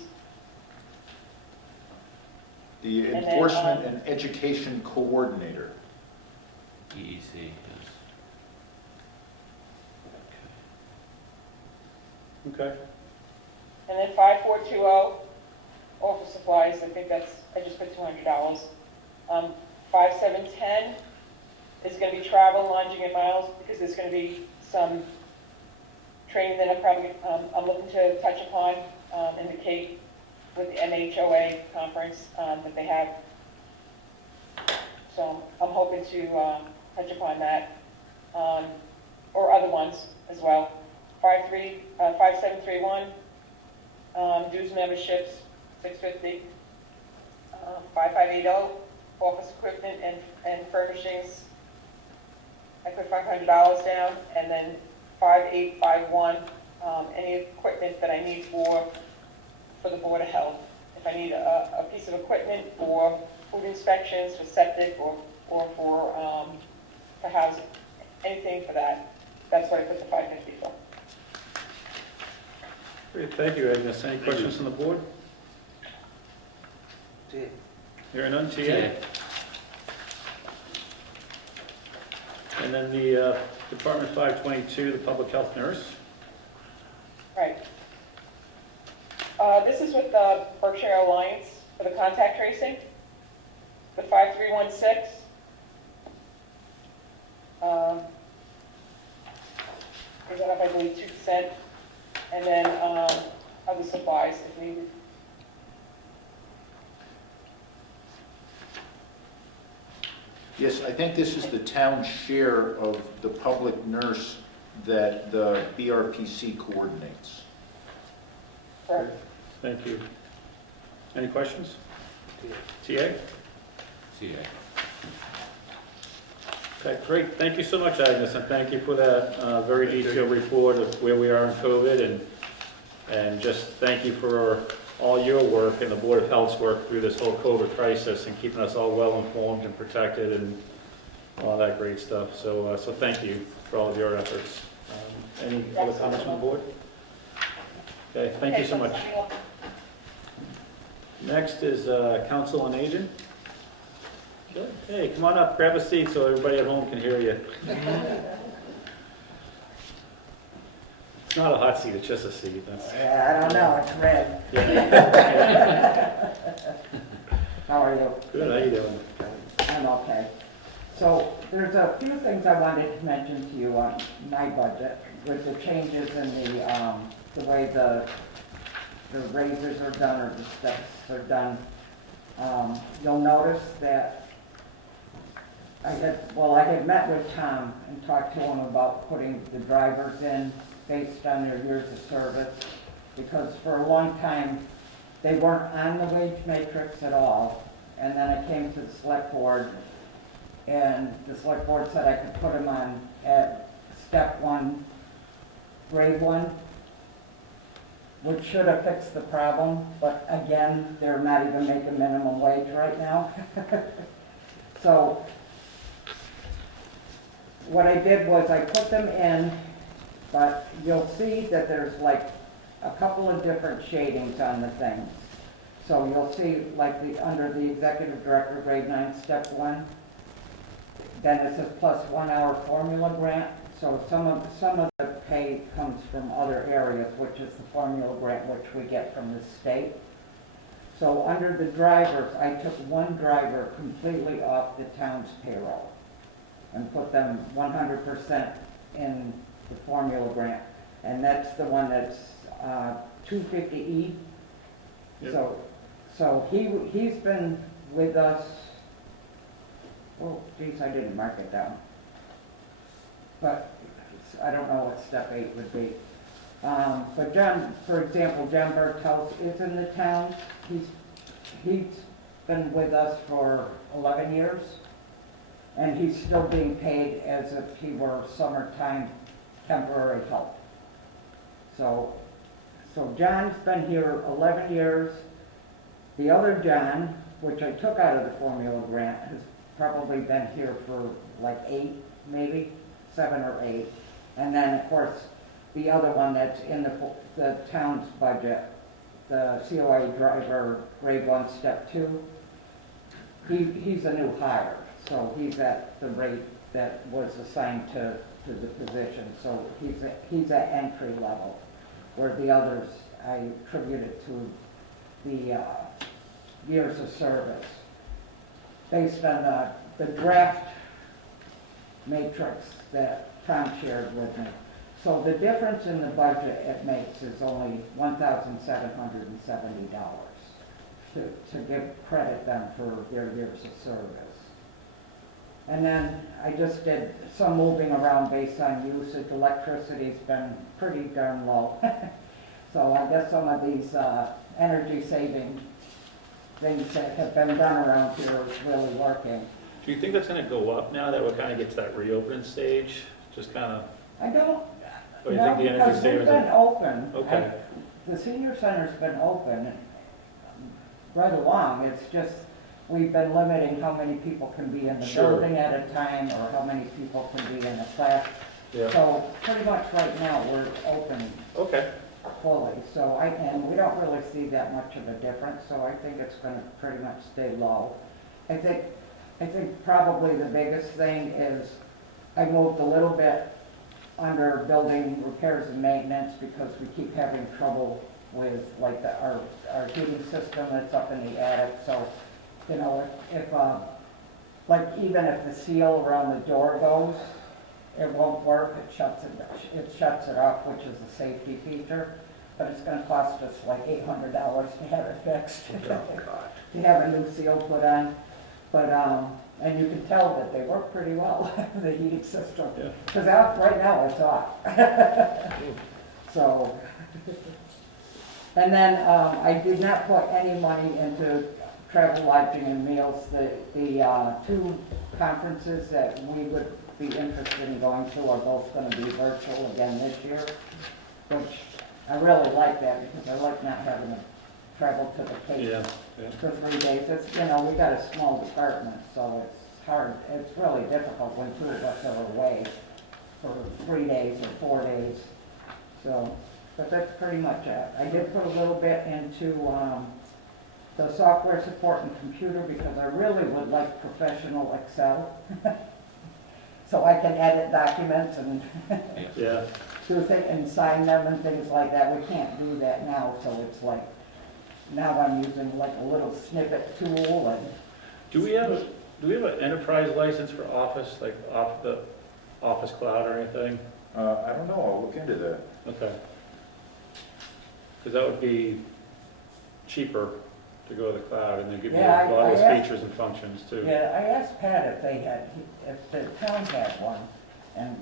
The And then, Enforcement and Education Coordinator. EEC, yes. Okay. And then 5420, office supplies, I think I just put $200. 5710 is going to be travel, lodging, and miles, because there's going to be some training that I'm looking to touch upon in the Cape. with the NHOA conference that they have. So I'm hoping to touch upon that, or other ones as well. 5731, dues memberships, $650. 5580, office equipment and furnishings, I put $500 down, and then 5851, any equipment that I need for the Board of Health. If I need a piece of equipment for food inspections, for septic, or for housing, anything for that, that's what I put the 550 for. Great, thank you, Agnes. Any questions from the board? Hearing none, TA? And then the Department 522, the public health nurse. Right. This is with the Berkshire Alliance for the contact tracing, the 5316. Is that up, I believe, 2%, and then other supplies if needed. Yes, I think this is the town share of the public nurse that the BRPC coordinates. Correct. Thank you. Any questions? TA? TA. Okay, great. Thank you so much, Agnes, and thank you for that very detailed report of where we are in COVID, and just thank you for all your work and the Board of Health's work through this whole COVID crisis and keeping us all well informed and protected and all that great stuff. So, so thank you for all of your efforts. Any other comments from the board? Okay, thank you so much. Next is Council on Aging. Hey, come on up, grab a seat so everybody at home can hear you. It's not a hot seat, it's just a seat. That's... I don't know, it's red. Yeah. How are you? Good, how you doing? I'm okay. So there's a few things I wanted to mention to you on my budget with the changes in the way the raises are done or the steps are done. You'll notice that I had met with Tom and talked to him about putting the drivers in based on their years of service, because for a long time, they weren't on the wage matrix at all. And then I came to the select board, and the select board said I could put them on at step 1, grade 1, which should have fixed the problem, but again, they're not even making minimum wage right now. So what I did was I put them in, but you'll see that there's like a couple of different shadings on the things. So you'll see like under the executive director grade 9 step 1, then it says plus 1 hour formula grant. So some of the pay comes from other areas, which is the formula grant which we get from the state. So under the drivers, I took one driver completely off the town's payroll and put them 100% in the formula grant, and that's the one that's 250E. Yep. So he's been with us. Oh, geez, I didn't mark it down, but I don't know what step 8 would be. But John, for example, John Bartels is in the town. He's been with us for 11 years, and he's still being paid as if he were summertime temporary help. So John's been here 11 years. The other John, which I took out of the formula grant, has probably been here for like 8, maybe 7 or 8. And then, of course, the other one that's in the town's budget, the COA driver, grade 1, step 2, he's a new hire. So he's at the rate that was assigned to the position. So he's at entry level, where the others I attributed to the years of service based on the draft matrix that Tom shared with me. So the difference in the budget it makes is only $1,770. to give credit them for their years of service. And then I just did some moving around based on usage. Electricity's been pretty darn low. So I guess some of these energy saving things that have been done around here are really working. Do you think that's gonna go up now that we're kind of get to that reopening stage? Just kind of, I don't, or you no, think the energy because we've savings? been open. Okay. The senior center's been open right along. It's just, we've been limiting how many people can be in the Sure. building at a time or how many people can be in a class. Yeah, So pretty much right now, we're open okay, fully. So and we don't really see that much of a difference, so I think it's gonna pretty much stay low. I think probably the biggest thing is I moved a little bit under building repairs and maintenance because we keep having trouble with like our heating system that's up in the attic. So, you know, if like even if the seal around the door goes, it won't work. It shuts it off, which is a safety feature. But it's going to cost us like $800 to have it fixed. To have a new seal put on. But and you can tell that they work pretty well, the heating system. Because right now it's off. So, and then I did not put any money into travel, lodging, and meals. The two conferences that we would be interested in going to are both going to be virtual again this year, which I really like that because I like not having to travel to the Cape yeah. for 3 days. It's, you know, we got a small department, so it's hard. It's really difficult when two of us are away for 3 days or 4 days. So, but that's pretty much it. I did put a little bit into the software support and computer because I really would like professional Excel. So I can edit documents and Yeah, do things and sign them and things like that. We can't do that now, so it's like, now I'm using like a little snippet tool and. do we have an enterprise license for Office, like off the Office Cloud or anything? I don't know, I'll look into that. Okay. Because that would be cheaper to go to the cloud, and they give you Yeah, a lot of I those asked- features and functions too. Yeah, I asked Pat if they had, if the town had one, and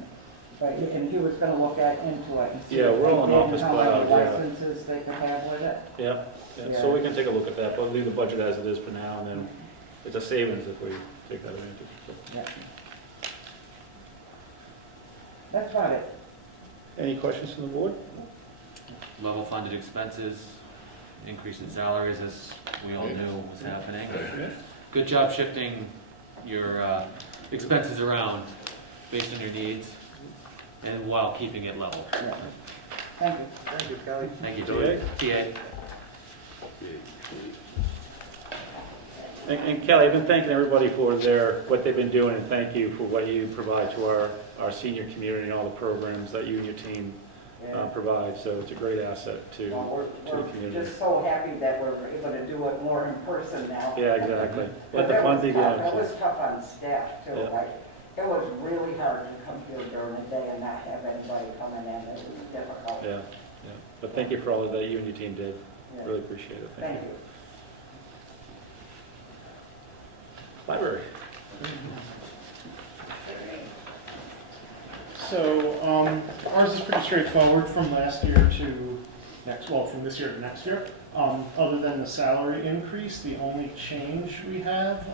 he was gonna look into it and see Yeah, if we're all they in did Office and how many Cloud, yeah. licenses they could have with it. Yeah, yeah, so we can take a look at that, but leave the budget as it is for now, and then it's a savings if we take that advantage. So. Yeah. That's about it. Any questions from the board? Level funded expenses, increase in salaries, as we all knew was happening. Good job shifting your expenses around based on your needs and while keeping it level. Yeah. Thank you. Thank you, Kelly. Thank you, TA. TA. And Kelly, I've been thanking everybody for what they've been doing, and thank you for what you provide to our senior community and all the programs that you and your team provide. So it's a great asset to Well, the we're community. just so happy that we're able to do it more in person now. Yeah, exactly. Let But the that fun was begin. tough. That was tough on staff too. Yeah. Like, it was really hard to come here during the day and not have anybody coming in. It was difficult. Yeah, yeah. But thank you for all that you and your team did. Yeah. Really appreciate it. Thank Thank you. you. Library. So, ours is pretty straightforward from last year to from this year to next year. Other than the salary increase, the only change we have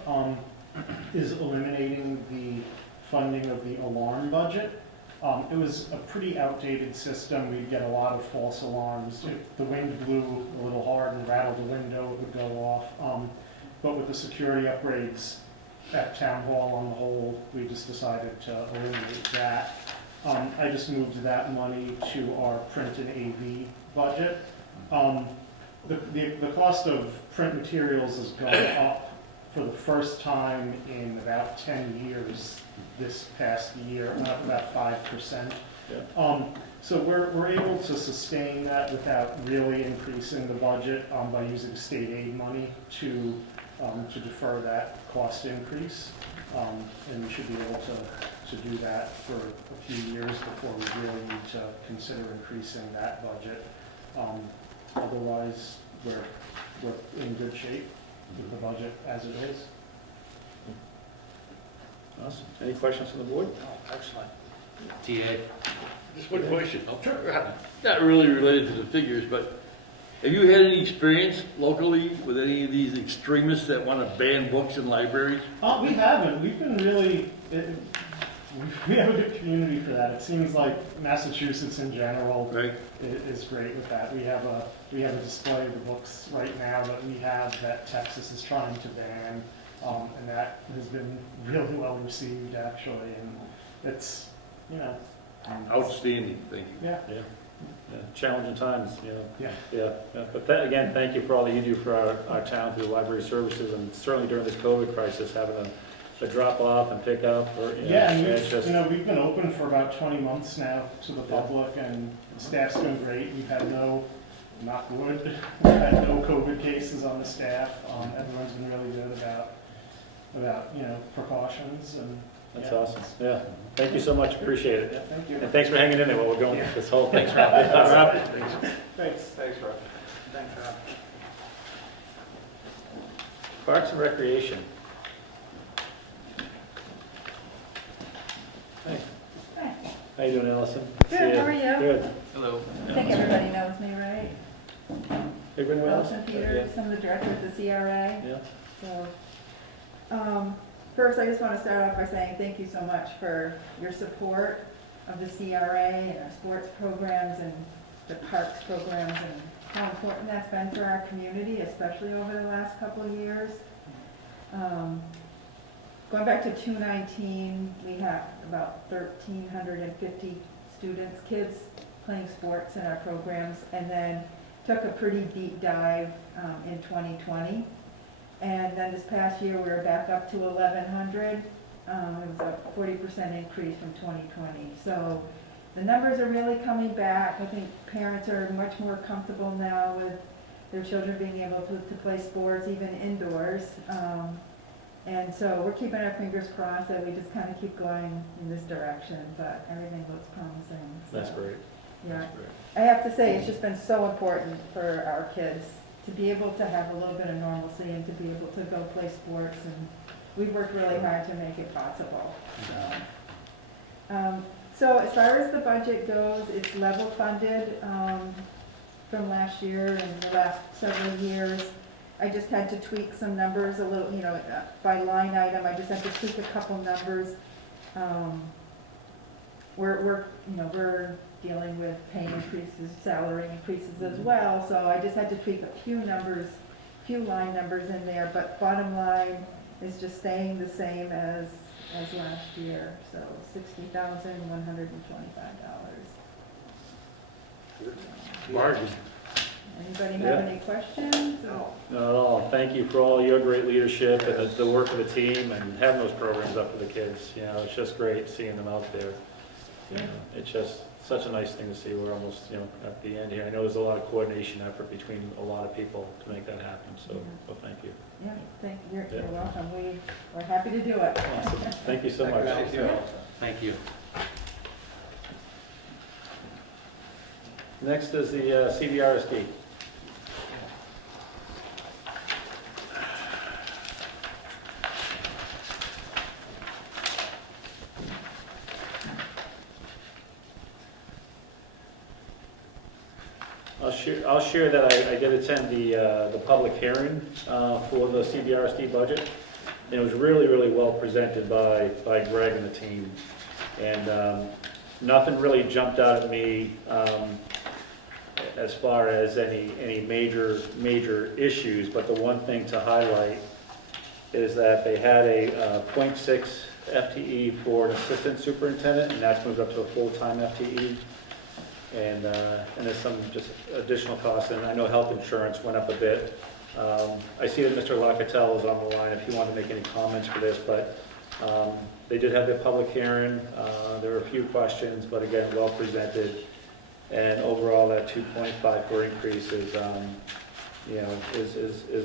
is eliminating the funding of the alarm budget. It was a pretty outdated system. We'd get a lot of false alarms. If the wind blew a little hard and rattled the window, it would go off. But with the security upgrades at Town Hall on the whole, we just decided to eliminate that. I just moved that money to our print and AV budget. The cost of print materials has gone up for the first time in about 10 years this past year, about 5%. Yeah. So we're able to sustain that without really increasing the budget by using state aid money to defer that cost increase. And we should be able to do that for a few years before we really need to consider increasing that budget. Otherwise, we're in good shape with the budget as it is. Awesome. Any questions from the board? Oh, excellent. TA, Just one question. Not really related to the figures, but have you had any experience locally with any of these extremists that want to ban books in libraries? We haven't. We've been really, we have a good community for that. It seems like Massachusetts in general Right. is great with that. We have a display of the books right now that Texas is trying to ban, and that has been really well received actually. And it's, you know, Outstanding, thank you. yeah, Yeah. Yeah. Challenging times, you know. yeah. Yeah. But again, thank you for all that you do for our town through the library services, and certainly during this COVID crisis, having a drop off and pick up, or, you know, Yeah, and it's just, we've been open for about 20 months now to the public, and the staff's been great. We've had knock wood, we've had no COVID cases on the staff. Everyone's been really good about precautions, and that's yeah. awesome. Yeah. Thank you so much. Appreciate it. Yeah, thank you. And thanks for hanging in there while we're going Yeah. through this whole thing. Rob. Thanks. Thanks. Thanks, Rob. Thanks, Rob. Parks and Recreation. Hey. Hi. How you doing, Allison? Good, See ya. how are you? Good. hello. I think everybody knows me, right? Everyone else? Allison Peters, I'm the director of the CRA. Yeah. So, first, I just want to start off by saying thank you so much for your support of the CRA and our sports programs and the parks programs, and how important that's been for our community, especially over the last couple of years. Going back to 2019, we have about 1,350 students, kids playing sports in our programs, and then took a pretty deep dive in 2020. And then this past year, we were back up to 1,100. It was a 40% increase from 2020. So the numbers are really coming back. I think parents are much more comfortable now with their children being able to play sports, even indoors. And so we're keeping our fingers crossed that we just kind of keep going in this direction, but everything looks promising. So, That's great. yeah. That's great. I have to say, it's just been so important for our kids to be able to have a little bit of normalcy and to be able to go play sports, and we've worked really hard to make it possible. So as far as the budget goes, it's level funded from last year and the last several years. I just had to tweak some numbers a little, by line item. I just had to tweak a couple numbers. We're dealing with pay increases, salary increases as well, so I just had to tweak a few line numbers in there, but bottom line is just staying the same as last year, so $60,125. Bargain. Anybody have Yeah. any questions? No. Not at all. Thank you for all your great leadership and the work of the team and having those programs up for the kids. It's just great seeing them out there. It's just such a nice thing to see. We're almost, at the end here. I know there's a lot of coordination effort between a lot of people to make that happen, so, well, thank you. Yeah, you're welcome. We're happy to do it. Awesome. Thank you so much. Thank you. Thank you. Next is the CBRSD. I'll share that I did attend the public hearing for the CBRSD budget. And it was really, really well presented by Greg and the team. And nothing really jumped out at me as far as any major issues, but the one thing to highlight is that they had a .6 FTE for an assistant superintendent, and that's moved up to a full-time FTE. And there's some just additional costs, and I know health insurance went up a bit. I see that Mr. Locatell is on the line if you want to make any comments for this, but they did have their public hearing. There were a few questions, but again, well presented. And overall, that 2.54 increase is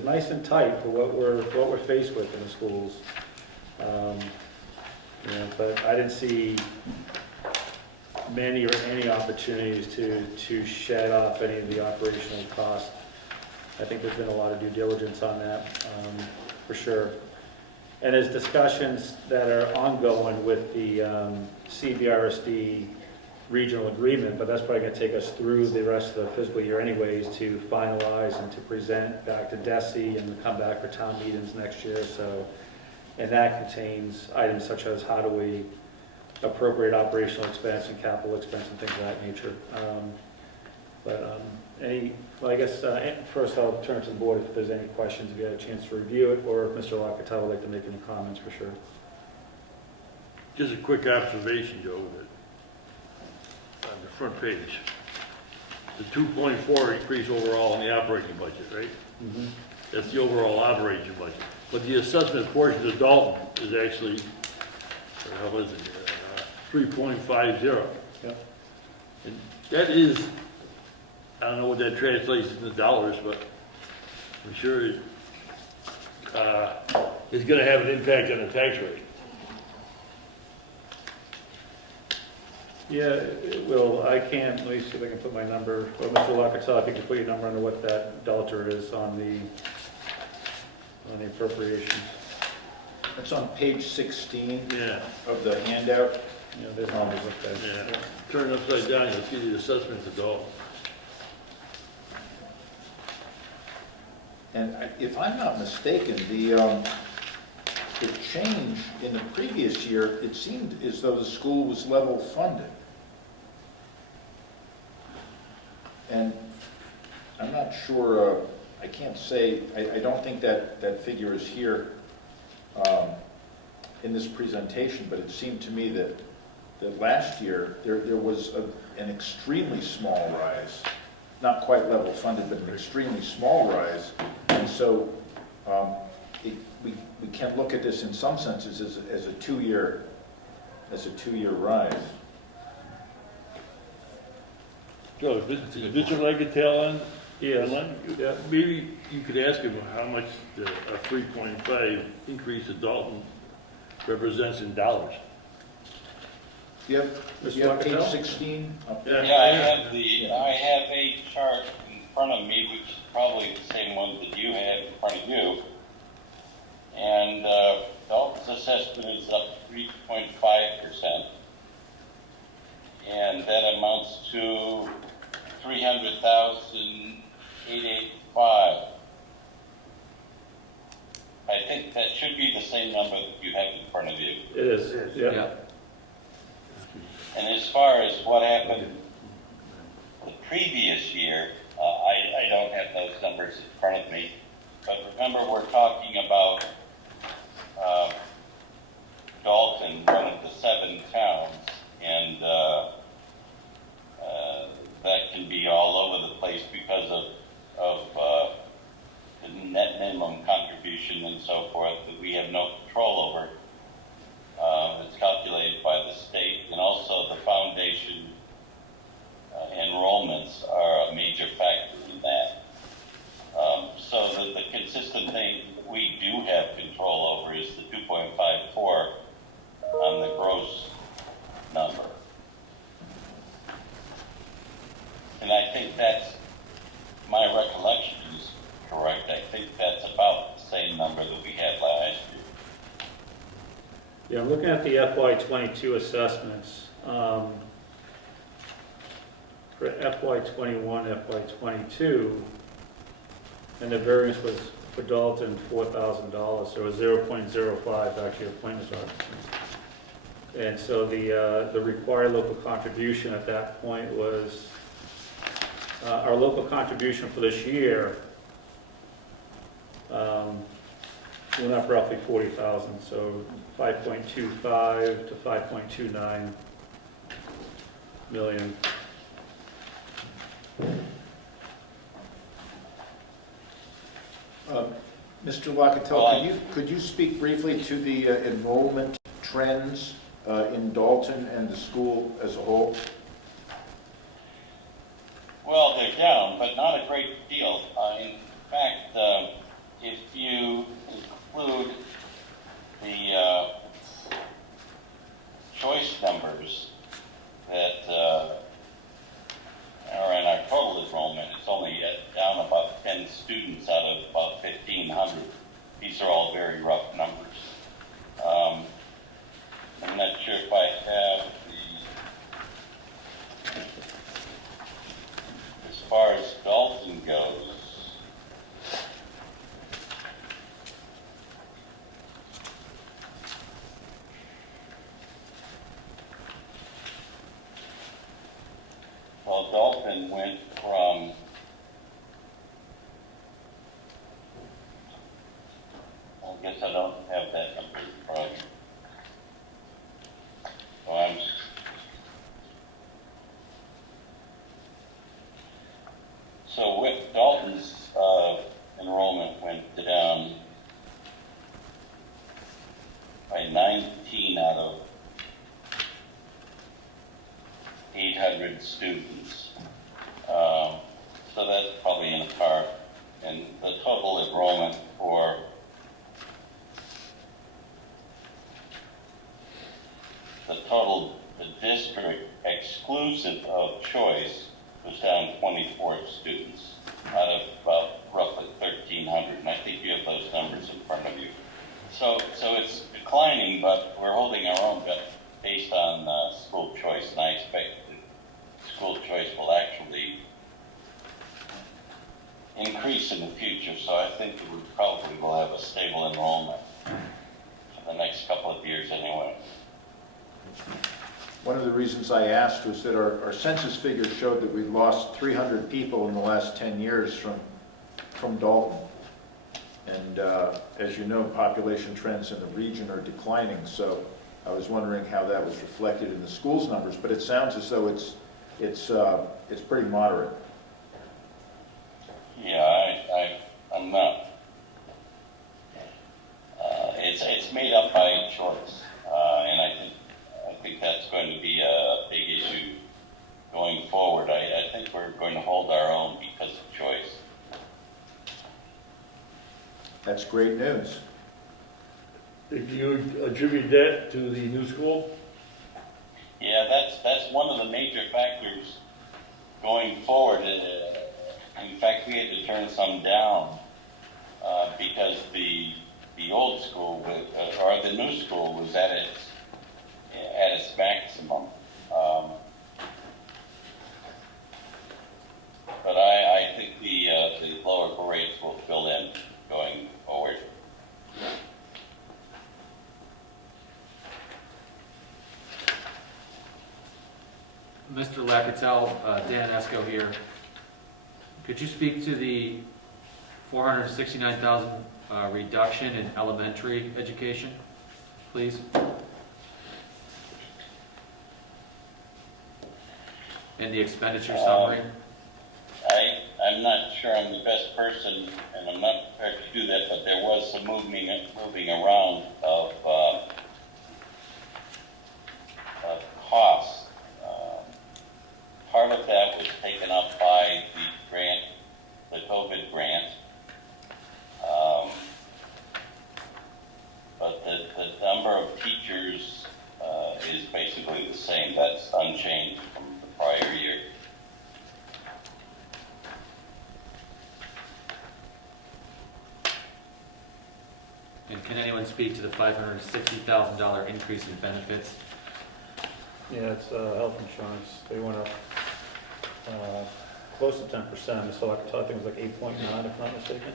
nice and tight for what we're faced with in the schools. But I didn't see many or any opportunities to shed off any of the operational costs I think there's been a lot of due diligence on that, for sure. And there's discussions that are ongoing with the CBRSD regional agreement, but that's probably going to take us through the rest of the fiscal year anyways to finalize and to present back to DESI and come back for town meetings next year. So, and that contains items such as how do we appropriate operational expense and capital expense and things of that nature. Well, I guess first I'll turn to the board if there's any questions, if you had a chance to review it, or if Mr. Locatell would like to make any comments, for sure. Just a quick observation, Joe, that on the front page, the 2.4 increase overall in the operating budget, right? Mm-hmm. That's the overall operating budget. But the assessment portion of Dalton is actually, or how was it, 3.50. Yep. And that is, I don't know what that translates into dollars, but I'm sure it's going to have an impact on the tax rate. Yeah, it will. I can't, let me see if I can put my number, well, Mr. Locatell, I think you put your number under what that delta is on the appropriations. It's on page 16 Yeah. of the handout. You know, there's numbers up there. Yeah. Turn it upside down, you'll see the assessment of Dalton. And if I'm not mistaken, the change in the previous year, it seemed as though the school was level funded. And I'm not sure, I can't say, I don't think that figure is here in this presentation, but it seemed to me that last year there was an extremely small rise, not quite level funded, but an extremely small rise. And so we can look at this in some senses as a two-year rise. Joe, is Mr. Locatell on? Yes. Online? Yeah. Maybe you could ask him how much a 3.5 increase in Dalton represents in dollars. Yep. Mr. You have page Locatell? 16 up Yeah. there. Yeah, I have a chart in front of me, which is probably the same one that you have in front of you. And Dalton's assessment is up 3.5%. And that amounts to $300,885. I think that should be the same number that you have in front of you. It is, yeah. And as far as what happened the previous year, I don't have those numbers in front of me. But remember, we're talking about Dalton, one of the 7 towns, and that can be all over the place because of the net minimum contribution and so forth that we have no control over. It's calculated by the state, and also the foundation enrollments are a major factor in that. So that the consistent thing that we do have control over is the 2.54 on the gross number. And I think that's, my recollection is correct. I think that's about the same number that we had last year. Yeah, I'm looking at the FY22 assessments. For FY21, FY22, and the variance was for Dalton $4,000, so it was 0.05 actually a point start. And so the required local contribution at that point was, our local contribution for this year went up roughly 40,000, so 5.25 to 5.29 million. Mr. Locatell, could you speak briefly to the enrollment trends in Dalton and the school as a whole? Well, they're down, but not a great deal. In fact, if you include the choice numbers that are in our total enrollment, it's only down about 10 students. students out of about 1,500. These are all very rough numbers. I'm not sure if I have as far as Dalton goes. Well, Dalton went from I guess I don't have that number in front of me. So with Dalton's enrollment went down by 19 out of 800 students. So that's probably in a par. And the total enrollment for the district exclusive of choice was down 24 students out of about roughly 1,300, and I think you have those numbers in front of you. So it's declining, but we're holding our own based on school choice, and I expect that school choice will actually increase in the future, so I think that we probably will have a stable enrollment for the next couple of years anyway. One of the reasons I asked was that our census figures showed that we'd lost 300 people in the last 10 years from Dalton. And as you know, population trends in the region are declining, so I was wondering how that was reflected in the school's numbers, but it sounds as though it's pretty moderate. Yeah, I'm not. It's made up by choice, and I think that's going to be a big issue going forward. I think we're going to hold our own because of choice. That's great news. Do you attribute that to the new school? Yeah, that's one of the major factors going forward. In fact, we had to turn some down because the old school or the new school was at its maximum. But I think the lower grades will fill in going forward. Mr. Lacatell, Dan Esco here. Could you speak to the $469,000 reduction in elementary education, please? And the expenditure summary? I'm not sure I'm the best person, and I'm not prepared to do that, but there was some moving around of costs. Part of that was taken up by the COVID grant. But the number of teachers is basically the same. That's unchanged from the prior year. And can anyone speak to the $560,000 increase in benefits? Yeah, it's health insurance. They went up close to 10%. So I think it was like 8.9, if not mistaken.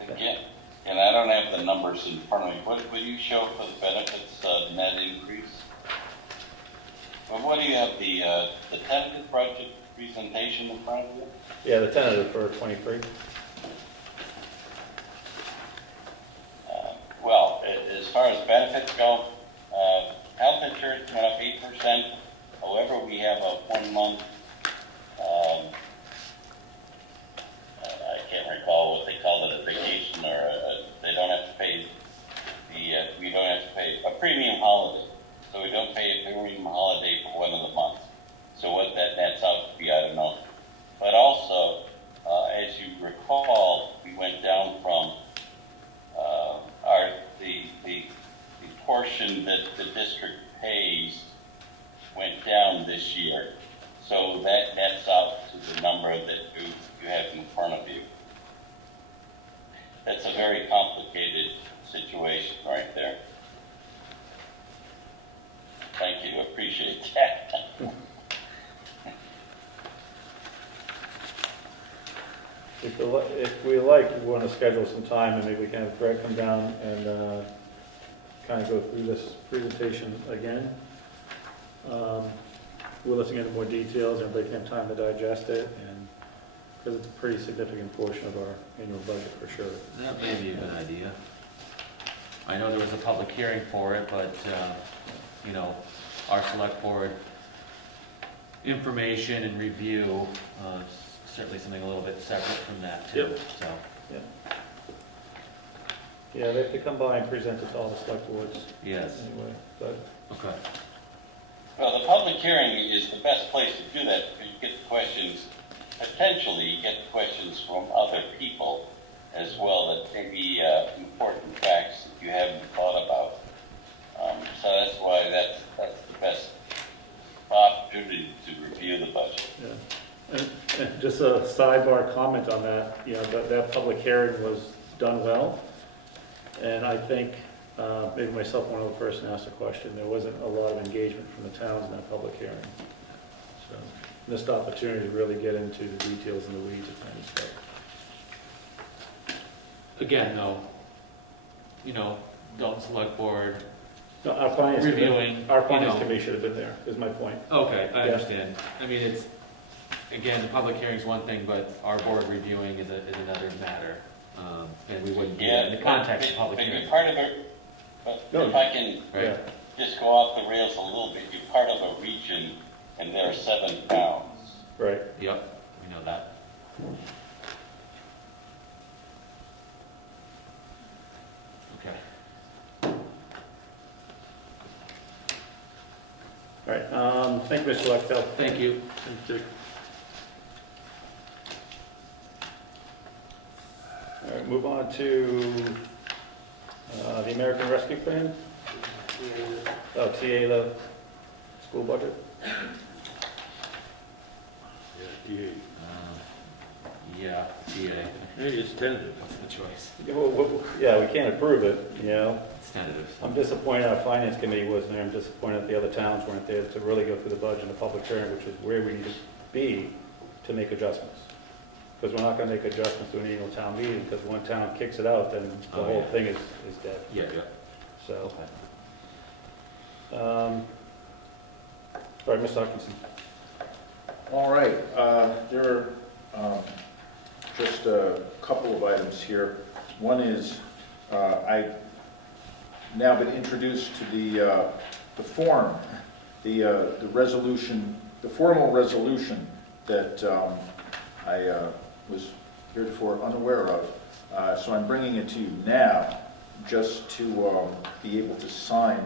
Again, and I don't have the numbers in front of me. What will you show for the benefits net increase? Well, what do you have, the tentative budget presentation in front of you? Yeah, the tentative for 23. Well, as far as benefits go, health insurance went up 8%. However, we have a 1 month, I can't recall what they call it, a vacation, or they don't have to pay we don't have to pay a premium holiday. So we don't pay a premium holiday for 1 of the months. So what that nets out to be, I don't know. But also, as you recall, we went down from the portion that the district pays went down this year. So that nets out to the number that you have in front of you. that's a very complicated situation right there. Thank you, appreciate that. If we like, we want to schedule some time and maybe we can have Greg come down and kind of go through this presentation again. We're listening into more details, everybody can have time to digest it, and because it's a pretty significant portion of our annual budget for sure. That may be a good idea. I know there was a public hearing for it, but, you know, our select board information and review, certainly something a little bit separate from that too, Yep. so. Yeah, they have to come by and present it to all the select boards Yes, anyway, but, okay. Well, the public hearing is the best place to do that, because you get the questions, potentially you get questions from other people as well, that may be important facts that you haven't thought about. So that's why that's the best opportunity to review the budget. yeah. And just a sidebar comment on that, you know, that public hearing was done well. And I think, maybe myself, one other person asked a question, there wasn't a lot of engagement from the towns in that public hearing. So, missed opportunity to really get into the details and the weeds of things, but. Again, though, you know, Dalton Select Board, No, our finance Reviewing, our finance you know. committee should have been there, is my point. okay, I Yeah. understand. I mean, it's, again, the public hearing's one thing, but our board reviewing is another matter. And we wouldn't do that in the context of public But hearing. you're part of it, but No. if I can Right. just go off the rails a little bit, you're part of a region, and there are 7 towns. Right. Yep, we know that. Okay. All right, thank you, Mr. Lechfeld. Thank you. All right, move on to the American Rescue Plan. Oh, TA, the school budget. Yeah, DA. Hey, it's tentative. That's the choice. Yeah, we can't approve it, you know. It's tentative. I'm disappointed our finance committee wasn't there. I'm disappointed that the other towns weren't there to really go through the budget and the public hearing, which is where we need to be to make adjustments. Because we're not gonna make adjustments to an annual town meeting, because one town kicks it out, then the Oh, whole yeah. thing is dead. Yeah, yeah. So. All right, Mr. Hutchinson. All right, there are just a couple of items here. One is, I've now been introduced to the form, the resolution, the formal resolution that I was heretofore unaware of. So I'm bringing it to you now, just to be able to sign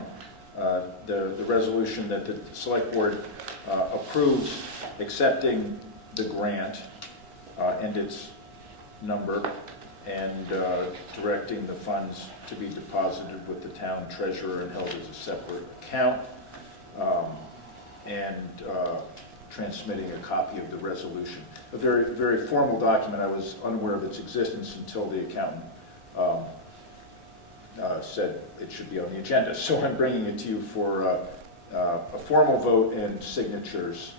the resolution that the Select Board approves accepting the grant and its number, and directing the funds to be deposited with the town treasurer and held as a separate account, and transmitting a copy of the resolution. A very, very formal document. I was unaware of its existence until the accountant said it should be on the agenda. So I'm bringing it to you for a formal vote and signatures,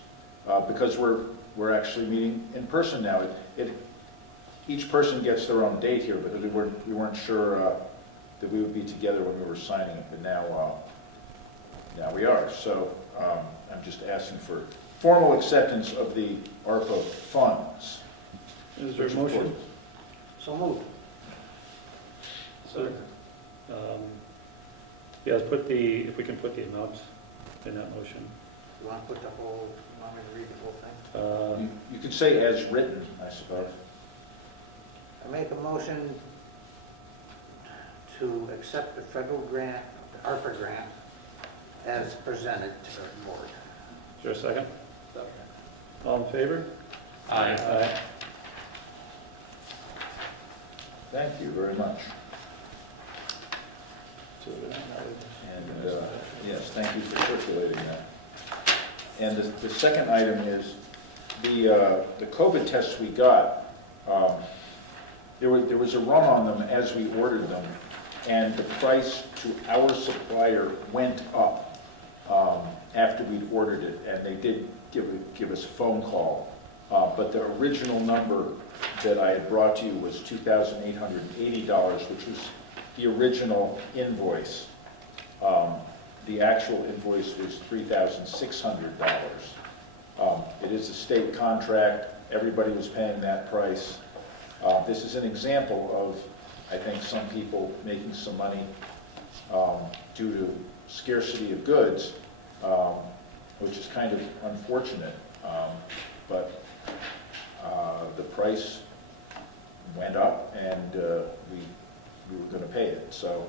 because we're actually meeting in person now. Each person gets their own date here, but we weren't sure that we would be together when we were signing it, but now we are. So I'm just asking for formal acceptance of the Arpa funds. Is there a motion? So moved. So, yeah, let's put if we can put the amounts in that motion. You want to put the whole, you want me to read the whole thing? You could say as written, I suppose. I make a motion to accept the federal grant, the ARPA grant, as presented to the board. Is there a second? All in favor? Aye. Aye. Thank you very much. So, And yes, thank you for circulating that. And the second item is the COVID tests we got. there was a run on them as we ordered them, and the price to our supplier went up after we'd ordered it, and they did give us a phone call. But the original number that I had brought to you was $2,880, which was the original invoice. The actual invoice was $3,600. It is a state contract. Everybody was paying that price. This is an example of, I think, some people making some money due to scarcity of goods, which is kind of unfortunate. But the price went up, and we were going to pay it. So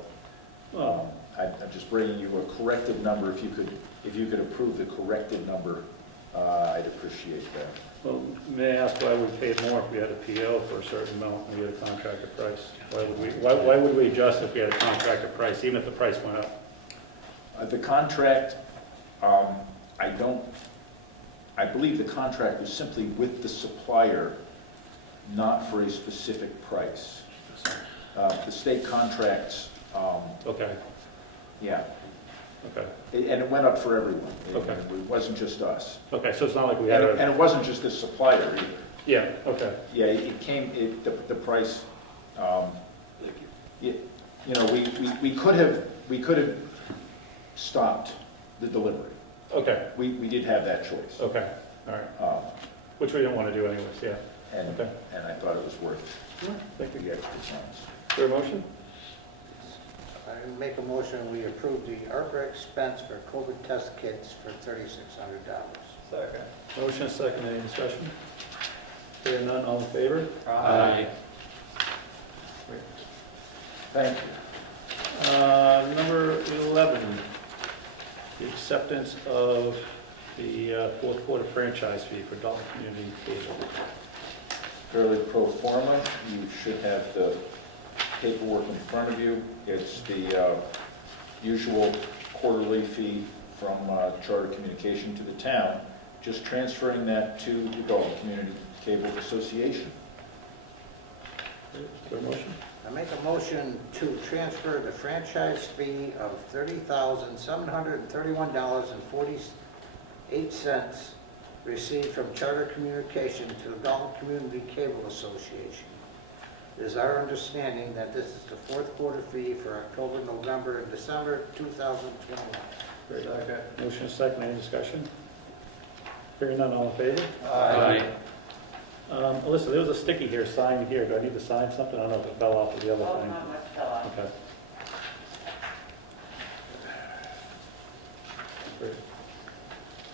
I'm just bringing you a corrected number. If you could approve the corrected number, I'd appreciate that. Well, may I ask why we paid more if we had a PO for a certain amount and we had a contracted price? Why would we adjust if we had a contracted price, even if the price went up? The contract, I believe the contract was simply with the supplier, not for a specific price. The state contracts, Okay, yeah, okay, and it went up for everyone. Okay. It wasn't just us. okay, so it's not like we had a... And it wasn't just the supplier either. Yeah, okay, Yeah, the price, you know, we could have stopped the delivery. okay, We did have that choice. okay, all right. Which we didn't want to do anyways, yeah. And Okay. I thought it was worth Thank you. the extra funds. Is there a motion? I make a motion, we approve the ARPA expense for COVID test kits for $3,600. Second. Motion is second, any discussion? Hearing none, all in favor? Aye. Thank you. Number 11, the acceptance of the fourth quarter franchise fee for Dalton Community Cable. Fairly pro forma, you should have the paperwork in front of you. It's the usual quarterly fee from Charter Communication to the town, just transferring that to the Dalton Community Cable Association. Is there a motion? I make a motion to transfer the franchise fee of $30,731.48 received from Charter Communication to the Dalton Community Cable Association. It is our understanding that this is the fourth quarter fee for October, November, and December 2021. Great. Second. Motion is second, any discussion? Hearing none, all in favor? Aye. Alyssa, there was a sticky here, sign here. Do I need to sign something? I don't know if it fell off of the other Oh, thing. not much fell off. Okay. Great.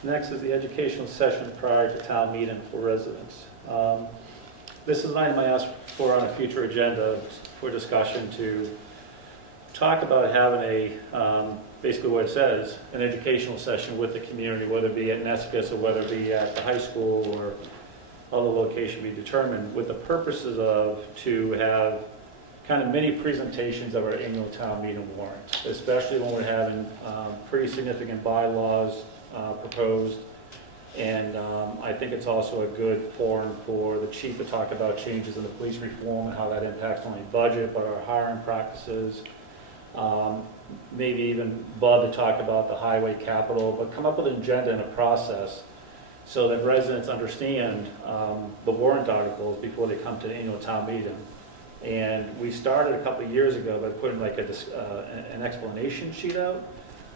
Next is the educational session prior to town meeting for residents. This is an item I asked for on a future agenda for discussion to talk about having a, basically what it says, an educational session with the community, whether it be at Nescus or whether it be at the high school or other location be determined, with the purposes of to have kind of mini presentations of our annual town meeting warrant, especially when we're having pretty significant bylaws proposed. And I think it's also a good forum for the chief to talk about changes in the police reform and how that impacts not only budget, but our hiring practices. Maybe even Bud to talk about the highway capital, but come up with an agenda and a process so that residents understand the warrant articles before they come to the annual town meeting. And we started a couple of years ago by putting like an explanation sheet out.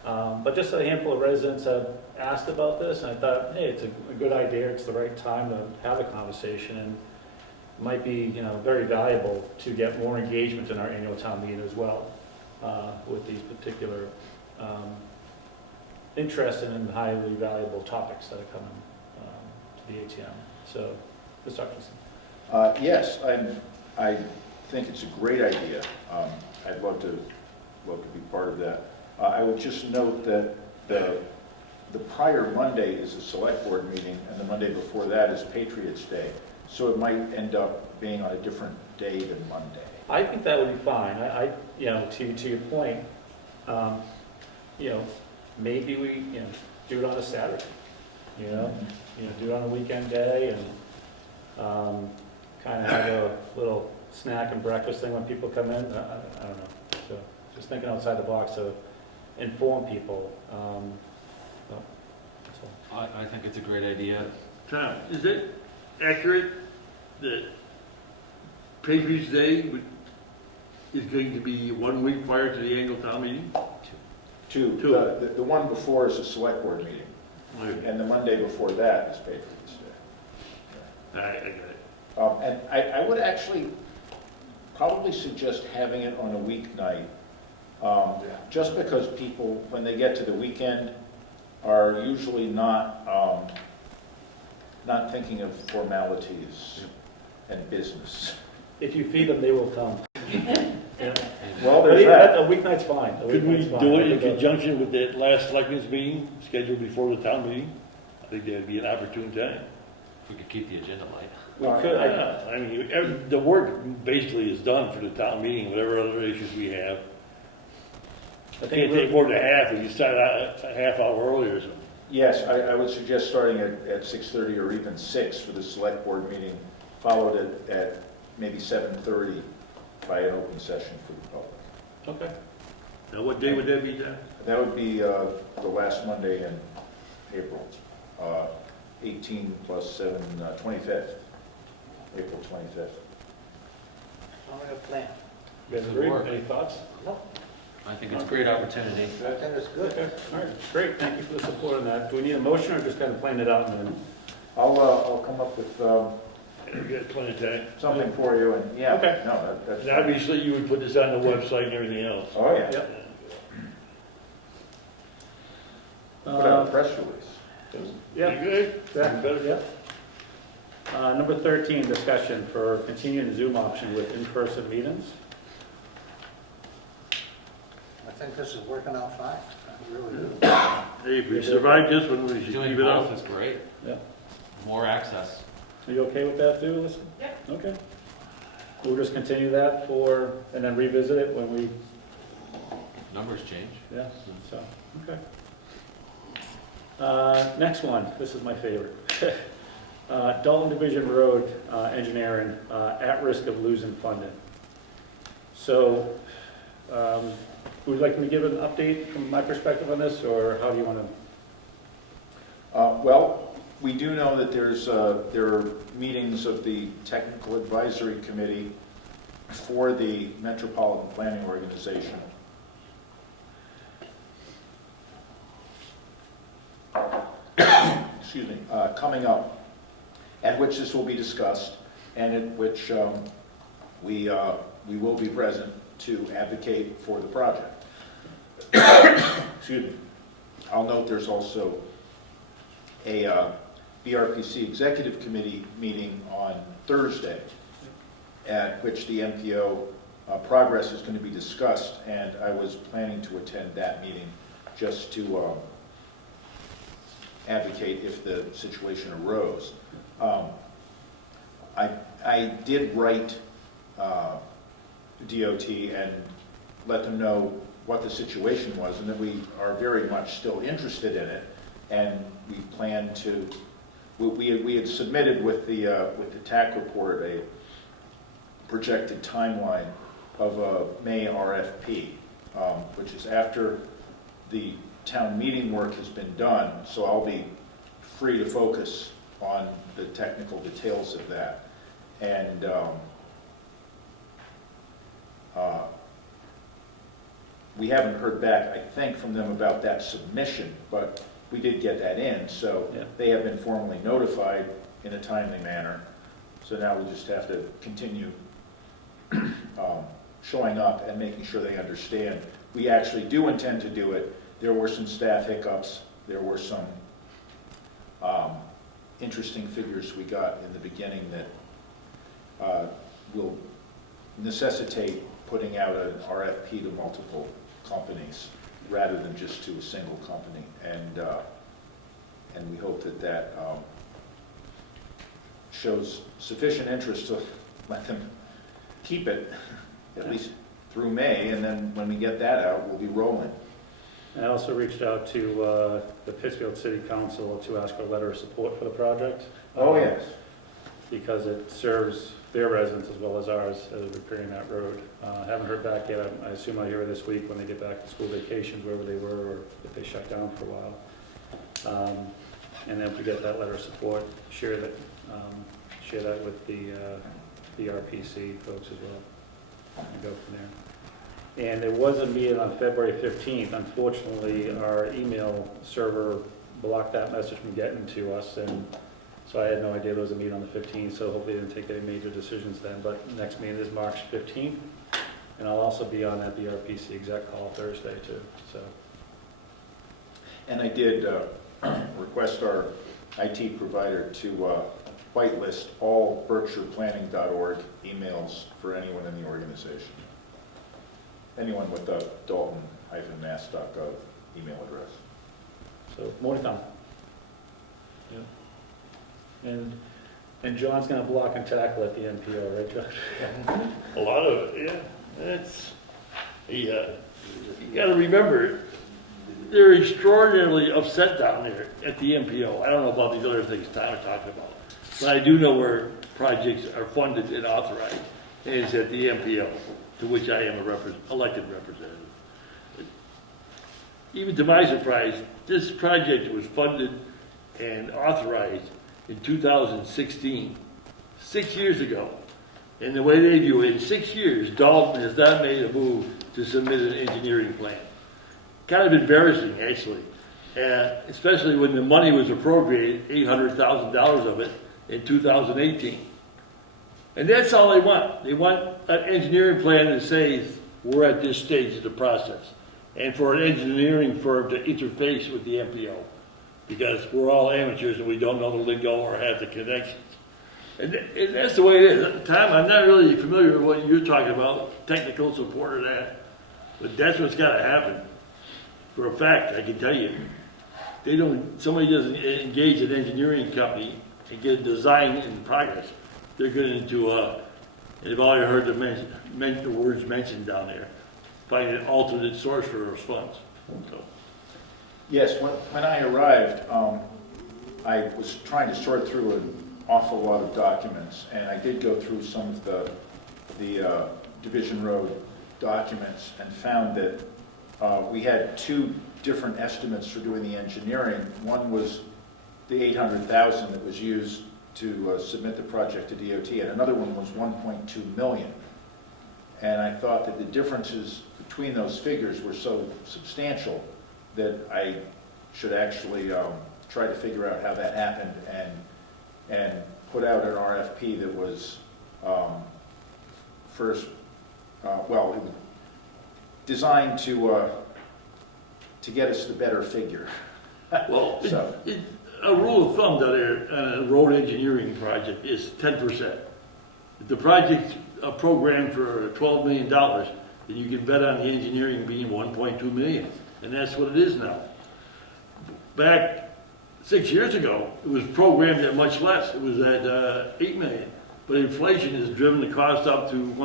But just a handful of residents have asked about this, and I thought, hey, it's a good idea. It's the right time to have a conversation, and it might be, very valuable to get more engagement in our annual town meeting as well, with these particular interesting and highly valuable topics that are coming to the ATM. So, Mr. Hutchinson. Yes, I think it's a great idea. I'd love to be part of that. I would just note that the prior Monday is a select board meeting, and the Monday before that is Patriots' Day. So it might end up being on a different day than Monday. I think that would be fine. To your point, maybe we, do it on a Saturday. Do it on a weekend day and kind of have a little snack and breakfast thing when people come in. I don't know. So just thinking outside the box to inform people. So. I think it's a great idea. Tom, is it accurate that Patriots Day is going to be 1 week prior to the annual town meeting? Two. Two. The one before is a select board meeting, and the Monday before that is Patriots Day. I got it. And I would actually probably suggest having it on a weeknight, just because people, when they get to the weekend, are usually not thinking of formalities and business. If you feed them, they will come. Yeah. Well, there's that. A weeknight's fine. Could we do it in conjunction with that last selectmen's meeting scheduled before the town meeting? I think that'd be an opportune time. If we could keep the agenda light. We could. I mean, the work basically is done for the town meeting, whatever other issues we have. I It think can't take more than half if you start out a half hour earlier or something. Yes, I would suggest starting at 6:30 or even 6 for the select board meeting, followed at maybe 7:30 by an open session for the public. Okay. Now, what day would that be, John? That would be the last Monday in April, 18 plus 7, 25th, April 25th. I'm gonna plan. You guys agree? Any thoughts? No, I think it's a great opportunity. I think it's good. Okay, all right, great, thank you for the support on that. Do we need a motion or just kind of plan it out and then? I'll come up with We got plenty of time. something for you, and yeah. Okay. No, that's. And obviously, you would put this on the website and everything else. Oh, yeah. Yep. Put out a press release. Yeah. You good? Yeah, better, yeah. Number 13, discussion for continuing Zoom option with in-person meetings. I think this is working out fine. I really do. Hey, if we survive this one, we should Doing keep it both up. is great. Yeah. More access. Are you okay with that too, Alyssa? Yep. Okay. We'll just continue that and then revisit it when we, Numbers change. yeah, so, okay. Next one, this is my favorite. Dalton Division Road engineering, at risk of losing funding. So, would you like me to give an update from my perspective on this, or how do you want to? Well, we do know that there are meetings of the Technical Advisory Committee for the Metropolitan Planning Organization. Excuse me, coming up, at which this will be discussed, and at which we will be present to advocate for the project. Excuse me. I'll note there's also a BRPC Executive Committee meeting on Thursday, at which the MPO progress is going to be discussed, and I was planning to attend that meeting just to advocate if the situation arose. I did write DOT and let them know what the situation was, and that we are very much still interested in it, and we plan to. We had submitted with the TAC report a projected timeline of a May RFP, which is after the town meeting work has been done, so I'll be free to focus on the technical details of that. And we haven't heard back, I think, from them about that submission, but we did get that in, so Yeah. they have been formally notified in a timely manner. So now we just have to continue showing up and making sure they understand. We actually do intend to do it. There were some staff hiccups. There were some interesting figures we got in the beginning that will necessitate putting out an RFP to multiple companies rather than just to a single company. And we hope that that shows sufficient interest to let them keep it at least through May, and then when we get that out, we'll be rolling. I also reached out to the Pittsfield City Council to ask for a letter of support for the project. Oh, yes. because it serves their residents as well as ours as repairing that road. Haven't heard back yet. I assume I'll hear this week when they get back to school vacations, wherever they were, or if they shut down for a while. And then if we get that letter of support, share that with the RPC folks as well, and go from there. And there was a meeting on February 15th. Unfortunately, our email server blocked that message from getting to us, and so I had no idea there was a meeting on the 15th, so hopefully they didn't take any major decisions then. But the next meeting is March 15th, and I'll also be on at the RPC exec call Thursday too, so. And I did request our IT provider to whitelist all BerkshirePlanning.org emails for anyone in the organization. Anyone with a Dalton-mass.gov email address. So more to come. Yeah. And John's gonna block and tackle at the NPO, right, John? A lot of it, yeah. You gotta remember, they're extraordinarily upset down there at the MPO. I don't know about these other things Tom is talking about, but I do know where projects are funded and authorized, and it's at the MPO, to which I am elected representative. Even to my surprise, this project was funded and authorized in 2016, 6 years ago. And the way they view it, in 6 years, Dalton has not made a move to submit an engineering plan. Kind of embarrassing, actually, especially when the money was appropriated, $800,000 of it, in 2018. And that's all they want. They want an engineering plan that says we're at this stage of the process, and for an engineering firm to interface with the MPO, because we're all amateurs and we don't know the lingo or have the connections. And that's the way it is. Tom, I'm not really familiar with what you're talking about, technical support or that, but that's what's got to happen. For a fact, I can tell you, somebody doesn't engage an engineering company and get a design in progress, they're going into, and you've already heard the words mentioned down there, find an alternate source for those funds. So. Yes, when I arrived, I was trying to sort through an awful lot of documents, and I did go through some of the Division Road documents and found that we had two different estimates for doing the engineering. One was the $800,000 that was used to submit the project to DOT, and another one was $1.2 million. And I thought that the differences between those figures were so substantial that I should actually try to figure out how that happened and put out an RFP that was first, it was designed to get us the better figure. Well, so. A rule of thumb down there on a road engineering project is 10%. If the project's programmed for $12 million, then you can bet on the engineering being $1.2 million, and that's what it is now. Back 6 years ago, it was programmed at much less. It was at $8 million, but inflation has driven the cost up to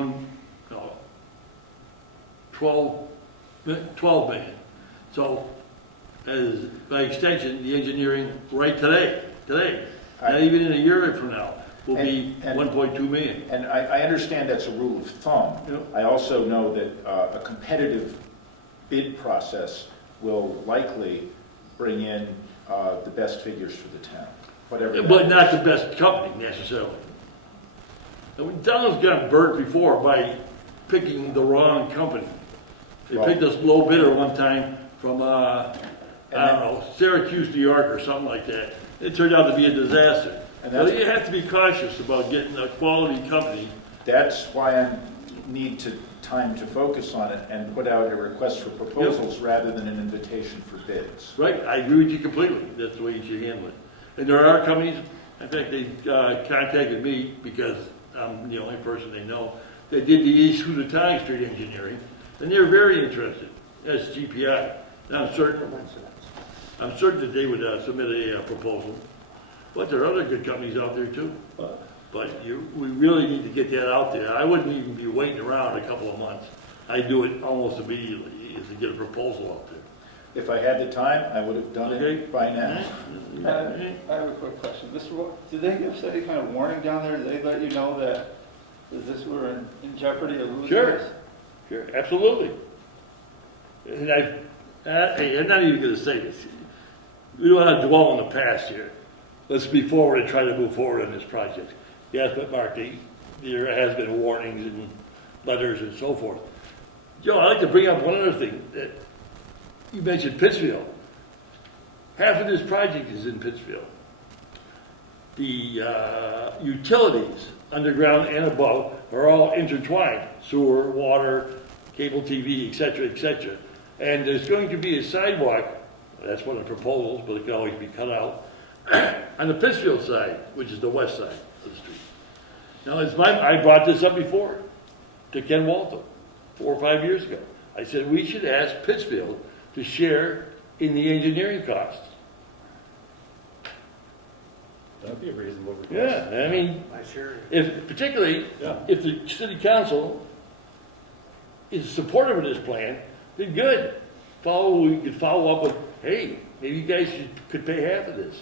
$12 million. So, as by extension, the engineering right today, not even in a year from now, will be 1.2 million. And I understand that's a rule of thumb. Yep. I also know that a competitive bid process will likely bring in the best figures for the town, whatever. But not the best company necessarily. Donald's got burnt before by picking the wrong company. They picked us low bidder one time from Syracuse, New York, or something like that. It turned out to be a disaster. So you have to be cautious about getting a quality company. That's why I need time to focus on it and put out a request for proposals rather than an invitation for bids. Right, I agree with you completely. That's the way you should handle it. And there are companies, in fact, they contacted me because I'm the only person they know that did the East Housatonic Street engineering, and they're very interested. That's GPI. And I'm certain that they would submit a proposal. But there are other good companies out there too. But we really need to get that out there. I wouldn't even be waiting around a couple of months. I'd do it almost immediately to get a proposal out there. If I had the time, I would have done it by now. I have a quick question. Did they give us any kind of warning down there? Did they let you know that we're in jeopardy of losing Sure. this? Sure, absolutely. And I'm not even gonna say this. We don't want to dwell on the past here. Let's be forward and try to move forward on this project. Yes, but Mark, there has been warnings and letters and so forth. Joe, I'd like to bring up one other thing. That you mentioned Pittsfield. Half of this project is in Pittsfield. The utilities, underground and above, are all intertwined. Sewer, water, cable TV, et cetera, and there's going to be a sidewalk, that's one of the proposals, but it can always be cut out, on the Pittsfield side, which is the west side of the street. Now, I brought this up before to Ken Walton 4 or 5 years ago. I said we should ask Pittsfield to share in the engineering costs. That'd be a reasonable request. Yeah, I mean, particularly if the city council is supportive of this plan, then good. We could follow up with, hey, maybe you guys could pay half of this.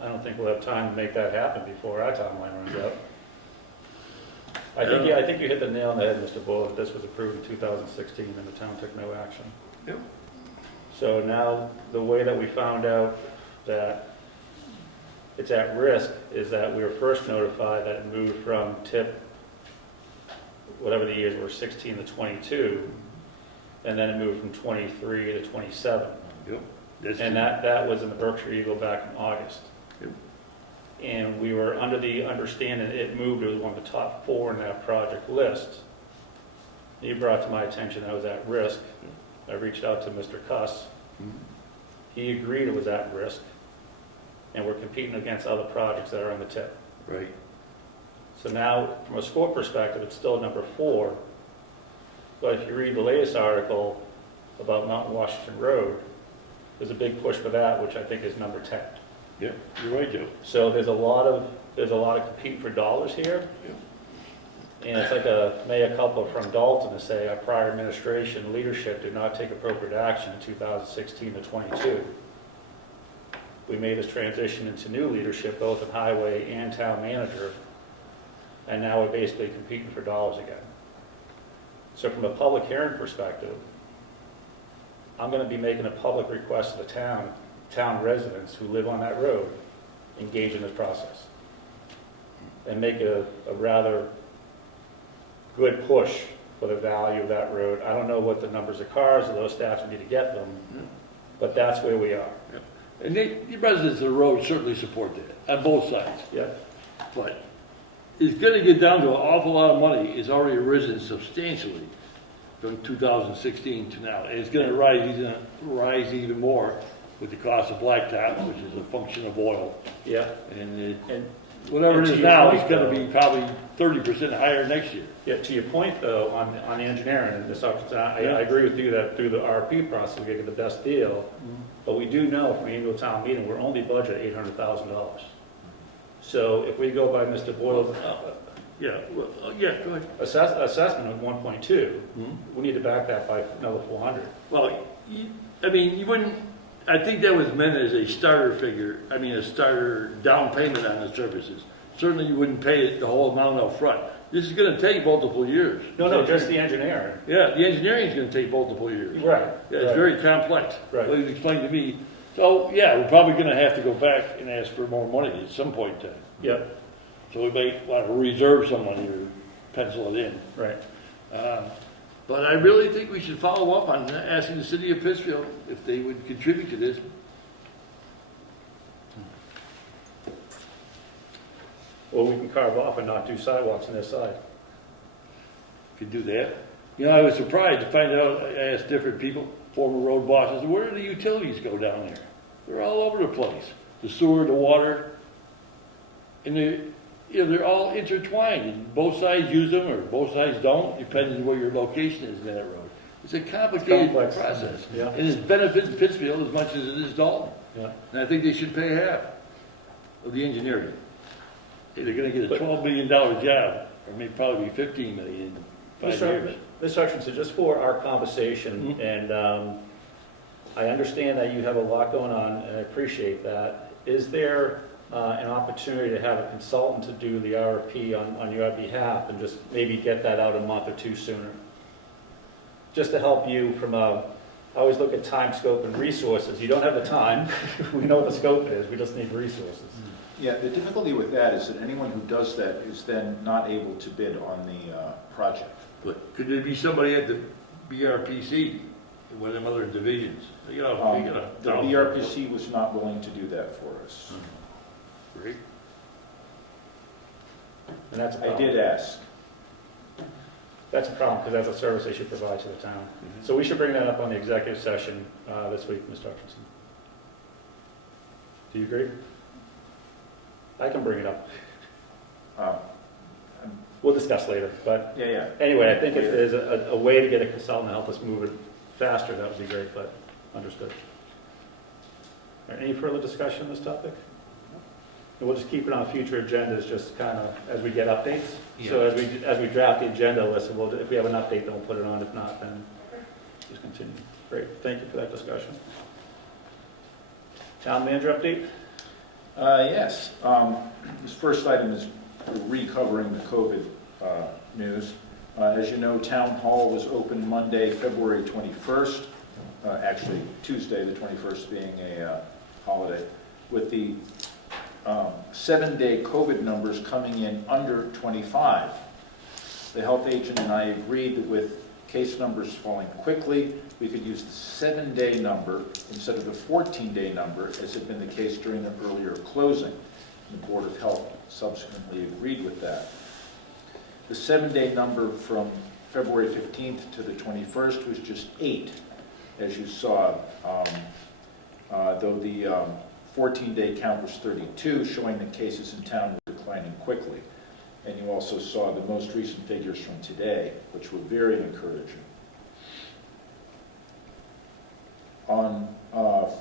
I don't think we'll have time to make that happen before our timeline runs out. I think you hit the nail on the head, Mr. Bull, that this was approved in 2016 and the town took no action. Yep. So now, the way that we found out that it's at risk is that we were first notified that it moved from tip, whatever the years were, 16 to 22, and then it moved from 23 to 27. Yep. And that was in the Berkshire Eagle back in August. Yep. And we were under the understanding it moved, it was one of the top 4 in that project list. He brought to my attention that it was at risk. I reached out to Mr. Cuss. He agreed it was at risk. And we're competing against other projects that are on the tip. Right. So now, from a score perspective, it's still number 4. But if you read the latest article about Mountain Washington Road, there's a big push for that, which I think is number 10. Yeah, you're right, Joe. So there's a lot of competing for dollars here. And it's like a mea culpa from Dalton to say our prior administration leadership did not take appropriate action in 2016 to 22. We made this transition into new leadership, both in highway and town manager, and now we're basically competing for dollars again. So from a public hearing perspective, I'm going to be making a public request to the town residents who live on that road, engage in this process, and make a rather good push for the value of that road. I don't know what the numbers of cars or those stats we need to get them, but that's where we are. And the residents of the road certainly support that, on both sides. Yeah. But it's going to get down to an awful lot of money. It's already risen substantially from 2016 to now. And it's going to rise even more with the cost of blacktop, which is a function of oil. Yeah. And whatever it is now, it's going to be probably 30% higher next year. Yeah, to your point though, on the engineering, and this, I agree with you that through the RP process, we get the best deal. But we do know from the annual town meeting, we're only budgeted $800,000. So if we go by Mr. Boyle's go ahead. assessment of 1.2, we need to back that by another 400. Well, you wouldn't, I think that was meant as a starter figure, a starter down payment on the services. Certainly you wouldn't pay it the whole amount up front. This is going to take multiple years. No, just the engineering. Yeah, the engineering is going to take multiple years. Right. Yeah, it's very complex. Right. Well, you explained to me. So, yeah, we're probably going to have to go back and ask for more money at some point in time. Yep. So we may want to reserve some money or pencil it in. Right. But I really think we should follow up on asking the city of Pittsfield if they would contribute to this. Or we can carve off and not do sidewalks on this side. Could do that. I was surprised to find out, I asked different people, former road bosses, where do the utilities go down there? They're all over the place. The sewer, the water, and they're all intertwined. And both sides use them or both sides don't, depending on where your location is in that road. It's a complicated process. Yeah. And it's benefits Pittsfield as much as it is Dalton. Yeah. And I think they should pay half of the engineering. They're going to get a $12 million job, or maybe probably $15 million in 5 years. Ms. Hutchinson, just for our conversation, and I understand that you have a lot going on, and I appreciate that. Is there an opportunity to have a consultant to do the RFP on your behalf and just maybe get that out a month or two sooner? Just to help you from I always look at time, scope, and resources. You don't have the time. We know what the scope is. We just need resources. Yeah, the difficulty with that is that anyone who does that is then not able to bid on the project. But could there be somebody at the BRPC, one of them other divisions? You know, we gotta- The BRPC was not willing to do that for us. Great. And that's a I problem. did ask. That's a problem, because that's a service they should provide to the town. So we should bring that up on the executive session this week, Mr. Hutchinson. Do you agree? I can bring it up. We'll discuss later, but Yeah. anyway, I think if there's a way to get a consultant to help us move it faster, that would be great, but understood. All right, any further discussion on this topic? And we'll just keep it on future agendas, just kind of as we get updates. So as we draft the agenda list, if we have an update, then we'll put it on. If not, then just continue. Great, thank you for that discussion. Town manager update? Yes. This first item is recovering the COVID news. As you know, Town Hall was open Monday, February 21st, actually Tuesday, the 21st being a holiday, with the 7-day COVID numbers coming in under 25. The health agent and I agreed that with case numbers falling quickly, we could use the 7-day number instead of the 14-day number, as had been the case during the earlier closing. The Board of Health subsequently agreed with that. The 7-day number from February 15th to the 21st was just 8, as you saw, though the 14-day count was 32, showing that cases in town were declining quickly. And you also saw the most recent figures from today, which were very encouraging. On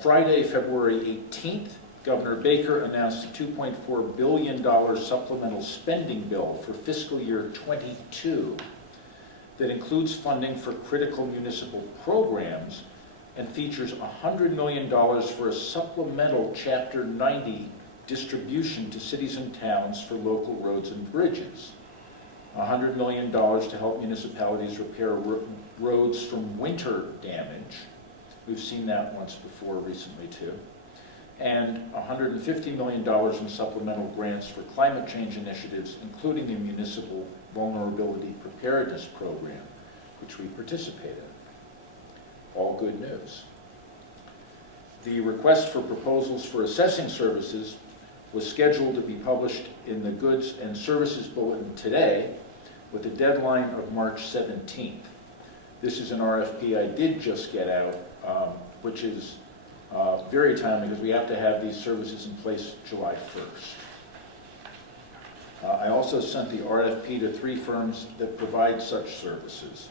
Friday, February 18th, Governor Baker announced a $2.4 billion supplemental spending bill for fiscal year 22 that includes funding for critical municipal programs and features $100 million for a supplemental Chapter 90 distribution to cities and towns for local roads and bridges. $100 million to help municipalities repair roads from winter damage. We've seen that once before recently too. And $150 million in supplemental grants for climate change initiatives, including the Municipal Vulnerability Preparedness Program, which we participate in. All good news. The request for proposals for assessing services was scheduled to be published in the Goods and Services Bulletin today with a deadline of March 17th. This is an RFP I did just get out, which is very timely because we have to have these services in place July 1st. I also sent the RFP to 3 firms that provide such services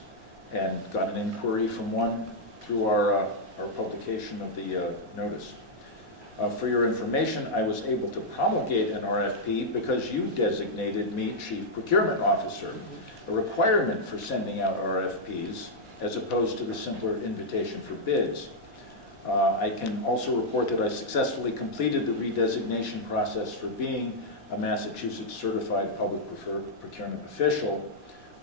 and got an inquiry from one through our publication of the notice. For your information, I was able to promulgate an RFP because you designated me Chief Procurement Officer, a requirement for sending out RFPs as opposed to the simpler invitation for bids. I can also report that I successfully completed the redesignation process for being a Massachusetts Certified Public Procurement Official,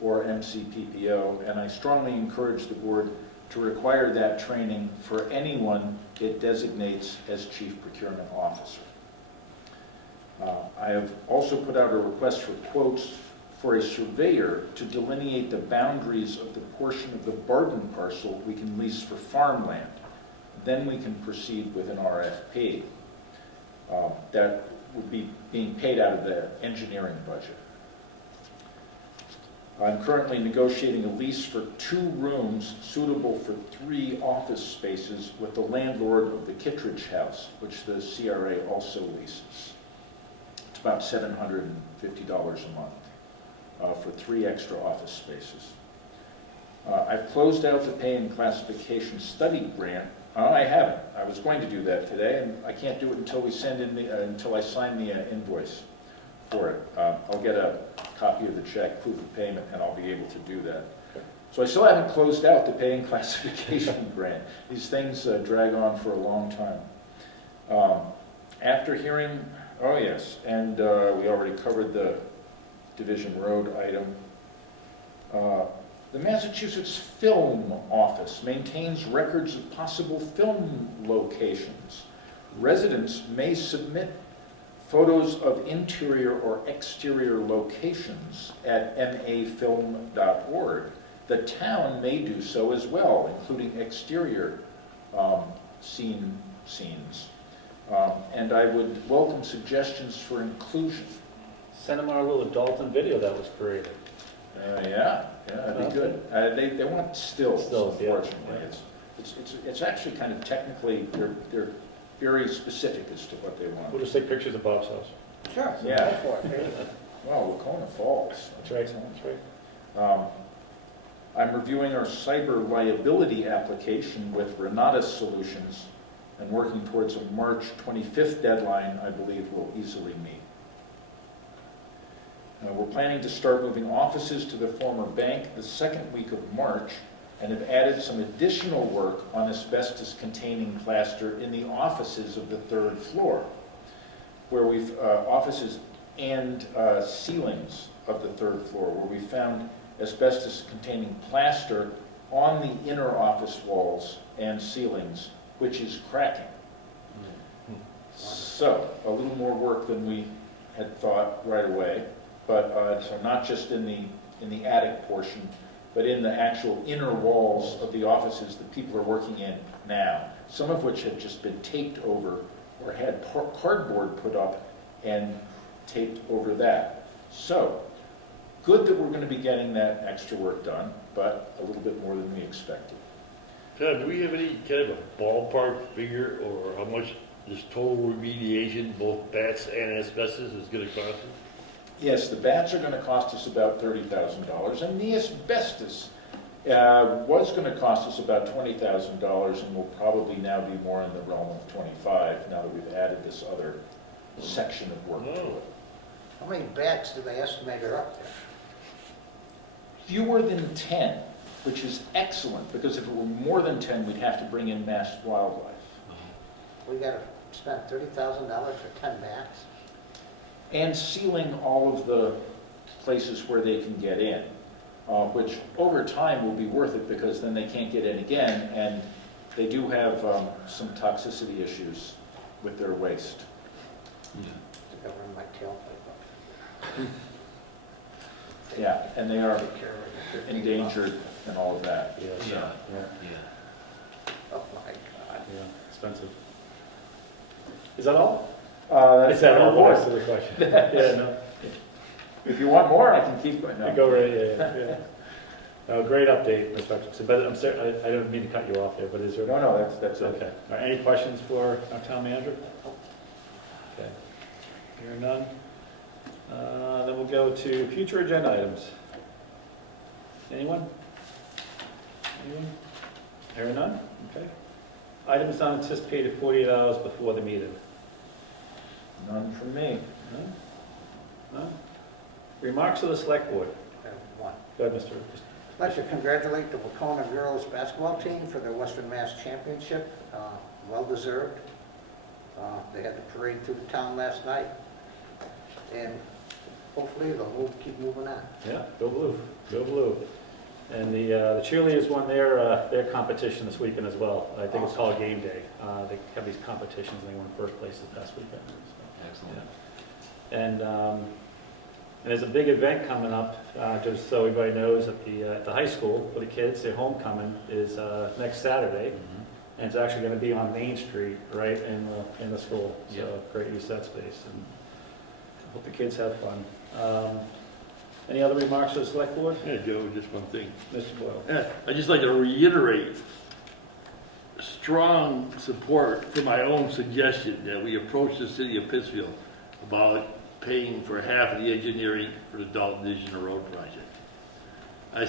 or MCPPO, and I strongly encourage the board to require that training for anyone it designates as Chief Procurement Officer. I have also put out a request for quotes for a surveyor to delineate the boundaries of the portion of the Barden parcel we can lease for farmland. Then we can proceed with an RFP. That would be being paid out of the engineering budget. I'm currently negotiating a lease for 2 rooms suitable for 3 office spaces with the landlord of the Kittredge House, which the CRA also leases. It's about $750 a month for 3 extra office spaces. I've closed out the pay and classification study grant. I haven't. I was going to do that today, and I can't do it until we send in until I sign the invoice for it. I'll get a copy of the check, proof of payment, and I'll be able to do that. So I still haven't closed out the paying classification grant. These things drag on for a long time. After hearing, oh yes, and we already covered the Division Road item. The Massachusetts Film Office maintains records of possible film locations. Residents may submit photos of interior or exterior locations at mafilm.org. The town may do so as well, including exterior scenes. And I would welcome suggestions for inclusion. Send them our little Dalton video that was created. Yeah, that'd be good. They want stills, Yeah. unfortunately. It's actually kind of technically, they're very specific as to what they want. We'll just take pictures of Bob's house. Sure. Yeah. Go for it. Well, Wacona Falls. That's right. I'm reviewing our cyber liability application with Renata Solutions and working towards a March 25th deadline I believe we'll easily meet. We're planning to start moving offices to the former bank the second week of March and have added some additional work on asbestos-containing plaster in the offices of the third floor, where we've offices and ceilings of the third floor, where we found asbestos-containing plaster on the inner office walls and ceilings, which is cracking. So, a little more work than we had thought right away, but so not just in the attic portion, but in the actual inner walls of the offices that people are working in now, some of which had just been taped over or had cardboard put up and taped over that. So, good that we're going to be getting that extra work done, but a little bit more than we expected. Tom, do we have any kind of a ballpark figure or how much this total remediation, both bats and asbestos, is going to cost us? Yes, the bats are going to cost us about $30,000, and the asbestos was going to cost us about $20,000, and will probably now be more in the realm of $25,000 now that we've added this other section of work to it. How many bats do they estimate are up there? Fewer than 10, which is excellent, because if it were more than 10, we'd have to bring in massed wildlife. We gotta spend $30,000 for 10 bats? And sealing all of the places where they can get in, which over time will be worth it because then they can't get in again, and they do have some toxicity issues with their waste. To cover my tailpipe up. Yeah, and they are Take care of it. endangered and all of that. Yeah. So, Oh my God. Yeah, expensive. Is that all? that's Is that all? more. Answer the question. Yeah, no. If you want more, I can keep going. No. Go right, yeah. Great update, Mr. Hutchinson, but I'm sorry, I don't mean to cut you off there, but is there? No, that's it. Okay. All right, any questions for our town manager? Okay. Hearing none. Then we'll go to future agenda items. Anyone? Hearing none? Okay. Items not anticipated 48 hours before the meeting. None from me. None? None? Remarks of the select board. One. Go ahead, Mr. I'd like to congratulate the Wacona girls basketball team for their Western Mass Championship. Well-deserved. They had the parade through the town last night. And hopefully they'll keep moving on. Yeah, go blue, go blue. And the cheerleaders won their competition this weekend as well. I think it's called Game Day. They have these competitions and they won first place this past weekend. So, Excellent. yeah. And there's a big event coming up, just so everybody knows, at the high school for the kids. Their homecoming is next Saturday, and it's actually going to be on Main Street, right in the school. So Yep. great use of that space, and I hope the kids have fun. Any other remarks to the select board? Yeah, Joe, just one thing. Mr. Boyle. Yeah, I'd just like to reiterate strong support for my own suggestion that we approach the city of Pittsfield about paying for half of the engineering for the Dalton Division Road project. I'm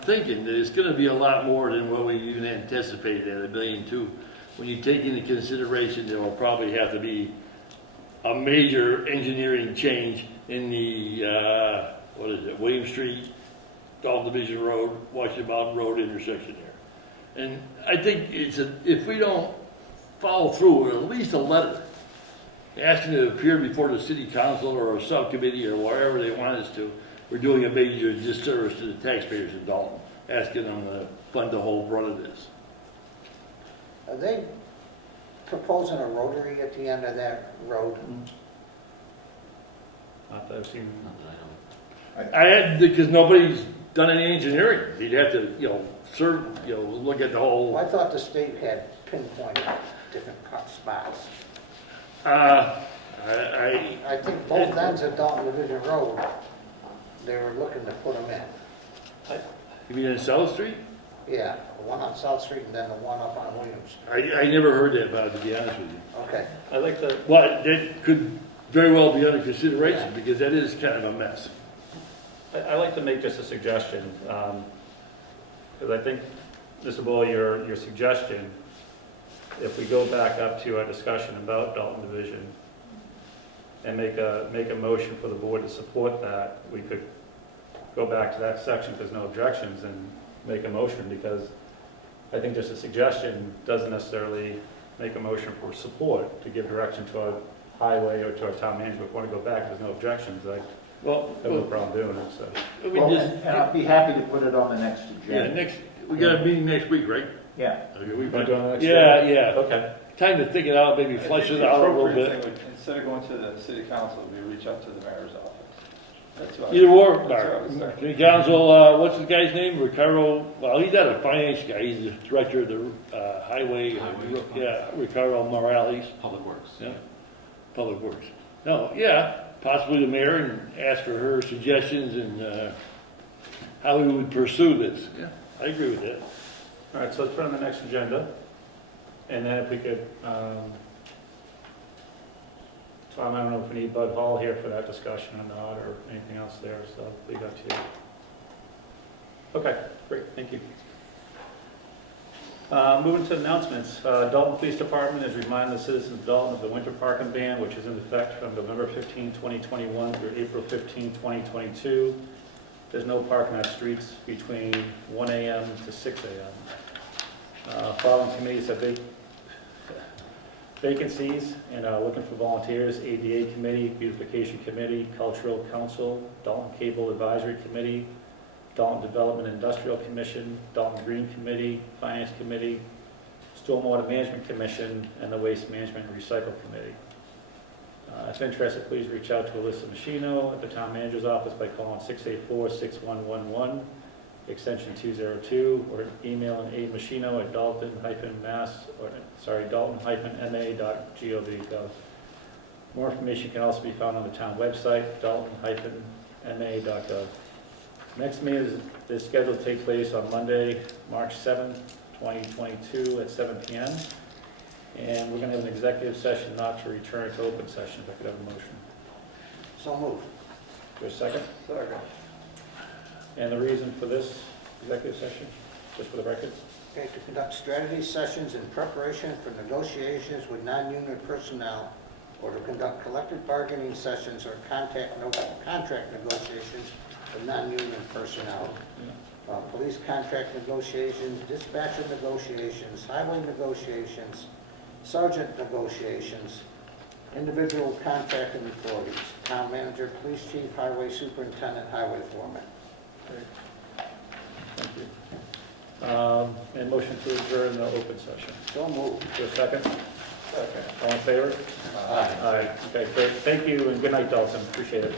thinking that it's going to be a lot more than what we even anticipated at $1.2 million. When you take into consideration there will probably have to be a major engineering change in the William Street Dalton Division Road, Washington Mountain Road intersection there. And I think if we don't follow through with at least a letter asking to appear before the city council or a subcommittee or wherever they want us to, we're doing a major disservice to the taxpayers in Dalton, asking them to fund the whole brunt of this. Are they proposing a rotary at the end of that road? Not that I've seen. Not that I know. I had, because nobody's done any engineering. You'd have to, look at the Well, whole, I thought the state had pinpointed different spots. I I think both ends of Dalton Division Road, they were looking to put them in. you mean in South Street? Yeah, the one on South Street and then the one up on Williams. I never heard that about it, to be honest with you. Okay. I like the, But that could very well be under consideration, because that is kind of a mess. I like to make just a suggestion, because I think, Mr. Bull, your suggestion, if we go back up to our discussion about Dalton Division and make a motion for the board to support that, we could go back to that section if there's no objections and make a motion, because I think just a suggestion doesn't necessarily make a motion for support to give direction to our highway or to our town manager. If we want to go back, there's no objections, I have no problem doing it, so. We Well, just, and I'll be happy to put it on the next yeah, agenda. we got a meeting next week, right? Yeah. Okay, we Want to do it on the next Yeah, day? yeah. Okay. Time to think it out, maybe flesh it out a little bit. Instead of going to the city council, we reach out to the mayor's office. That's what I- Either or, that's what I was thinking. City Council, what's the guy's name? Ricardo, well, he's not a finance guy, he's the director of the highway. Highway. Yeah, Ricardo Morales, Public Works. yeah, Public Works. No, yeah, possibly the mayor, and ask for her suggestions and how we would pursue this. Yeah, I agree with that. All right, so let's put on the next agenda, and then if we could, Tom, I don't know if we need Bud Hall here for that discussion or not, or anything else there, so I'll leave that to you. Okay, great, thank you. Moving to announcements, Dalton Police Department is reminding the citizens of Dalton of the winter parking ban, which is in effect from November 15, 2021 through April 15, 2022. There's no parking on streets between 1 a.m. to 6 a.m. Following committees have vacancies and are looking for volunteers: ADA Committee, Beautification Committee, Cultural Council, Dalton Cable Advisory Committee, Dalton Development Industrial Commission, Dalton Green Committee, Finance Committee, Stormwater Management Commission, and the Waste Management and Recycle Committee. If interested, please reach out to Alyssa Machino at the Town Manager's Office by calling 684-6111, extension 202, or emailing amachino@dalton-ma.gov. More information can also be found on the town website, dalton-ma.gov. Next meeting is scheduled to take place on Monday, March 7th, 2022 at 7 p.m. And we're going to have an executive session not to return to open session. If I could have a motion. So moved. For a second? Second. And the reason for this executive session, just for the record? Okay, to conduct strategy sessions in preparation for negotiations with non-union personnel, or to conduct collective bargaining sessions or contract negotiations with non-union personnel, police contract negotiations, dispatcher negotiations, highway negotiations, sergeant negotiations, individual contracting authorities, town manager, police chief, highway superintendent, highway foreman. Thank you. And motion to adjourn the open session. So moved. For a second? Second. All in favor? Aye. Aye. Okay, great. Thank you, and good night, Dalton. Appreciate it.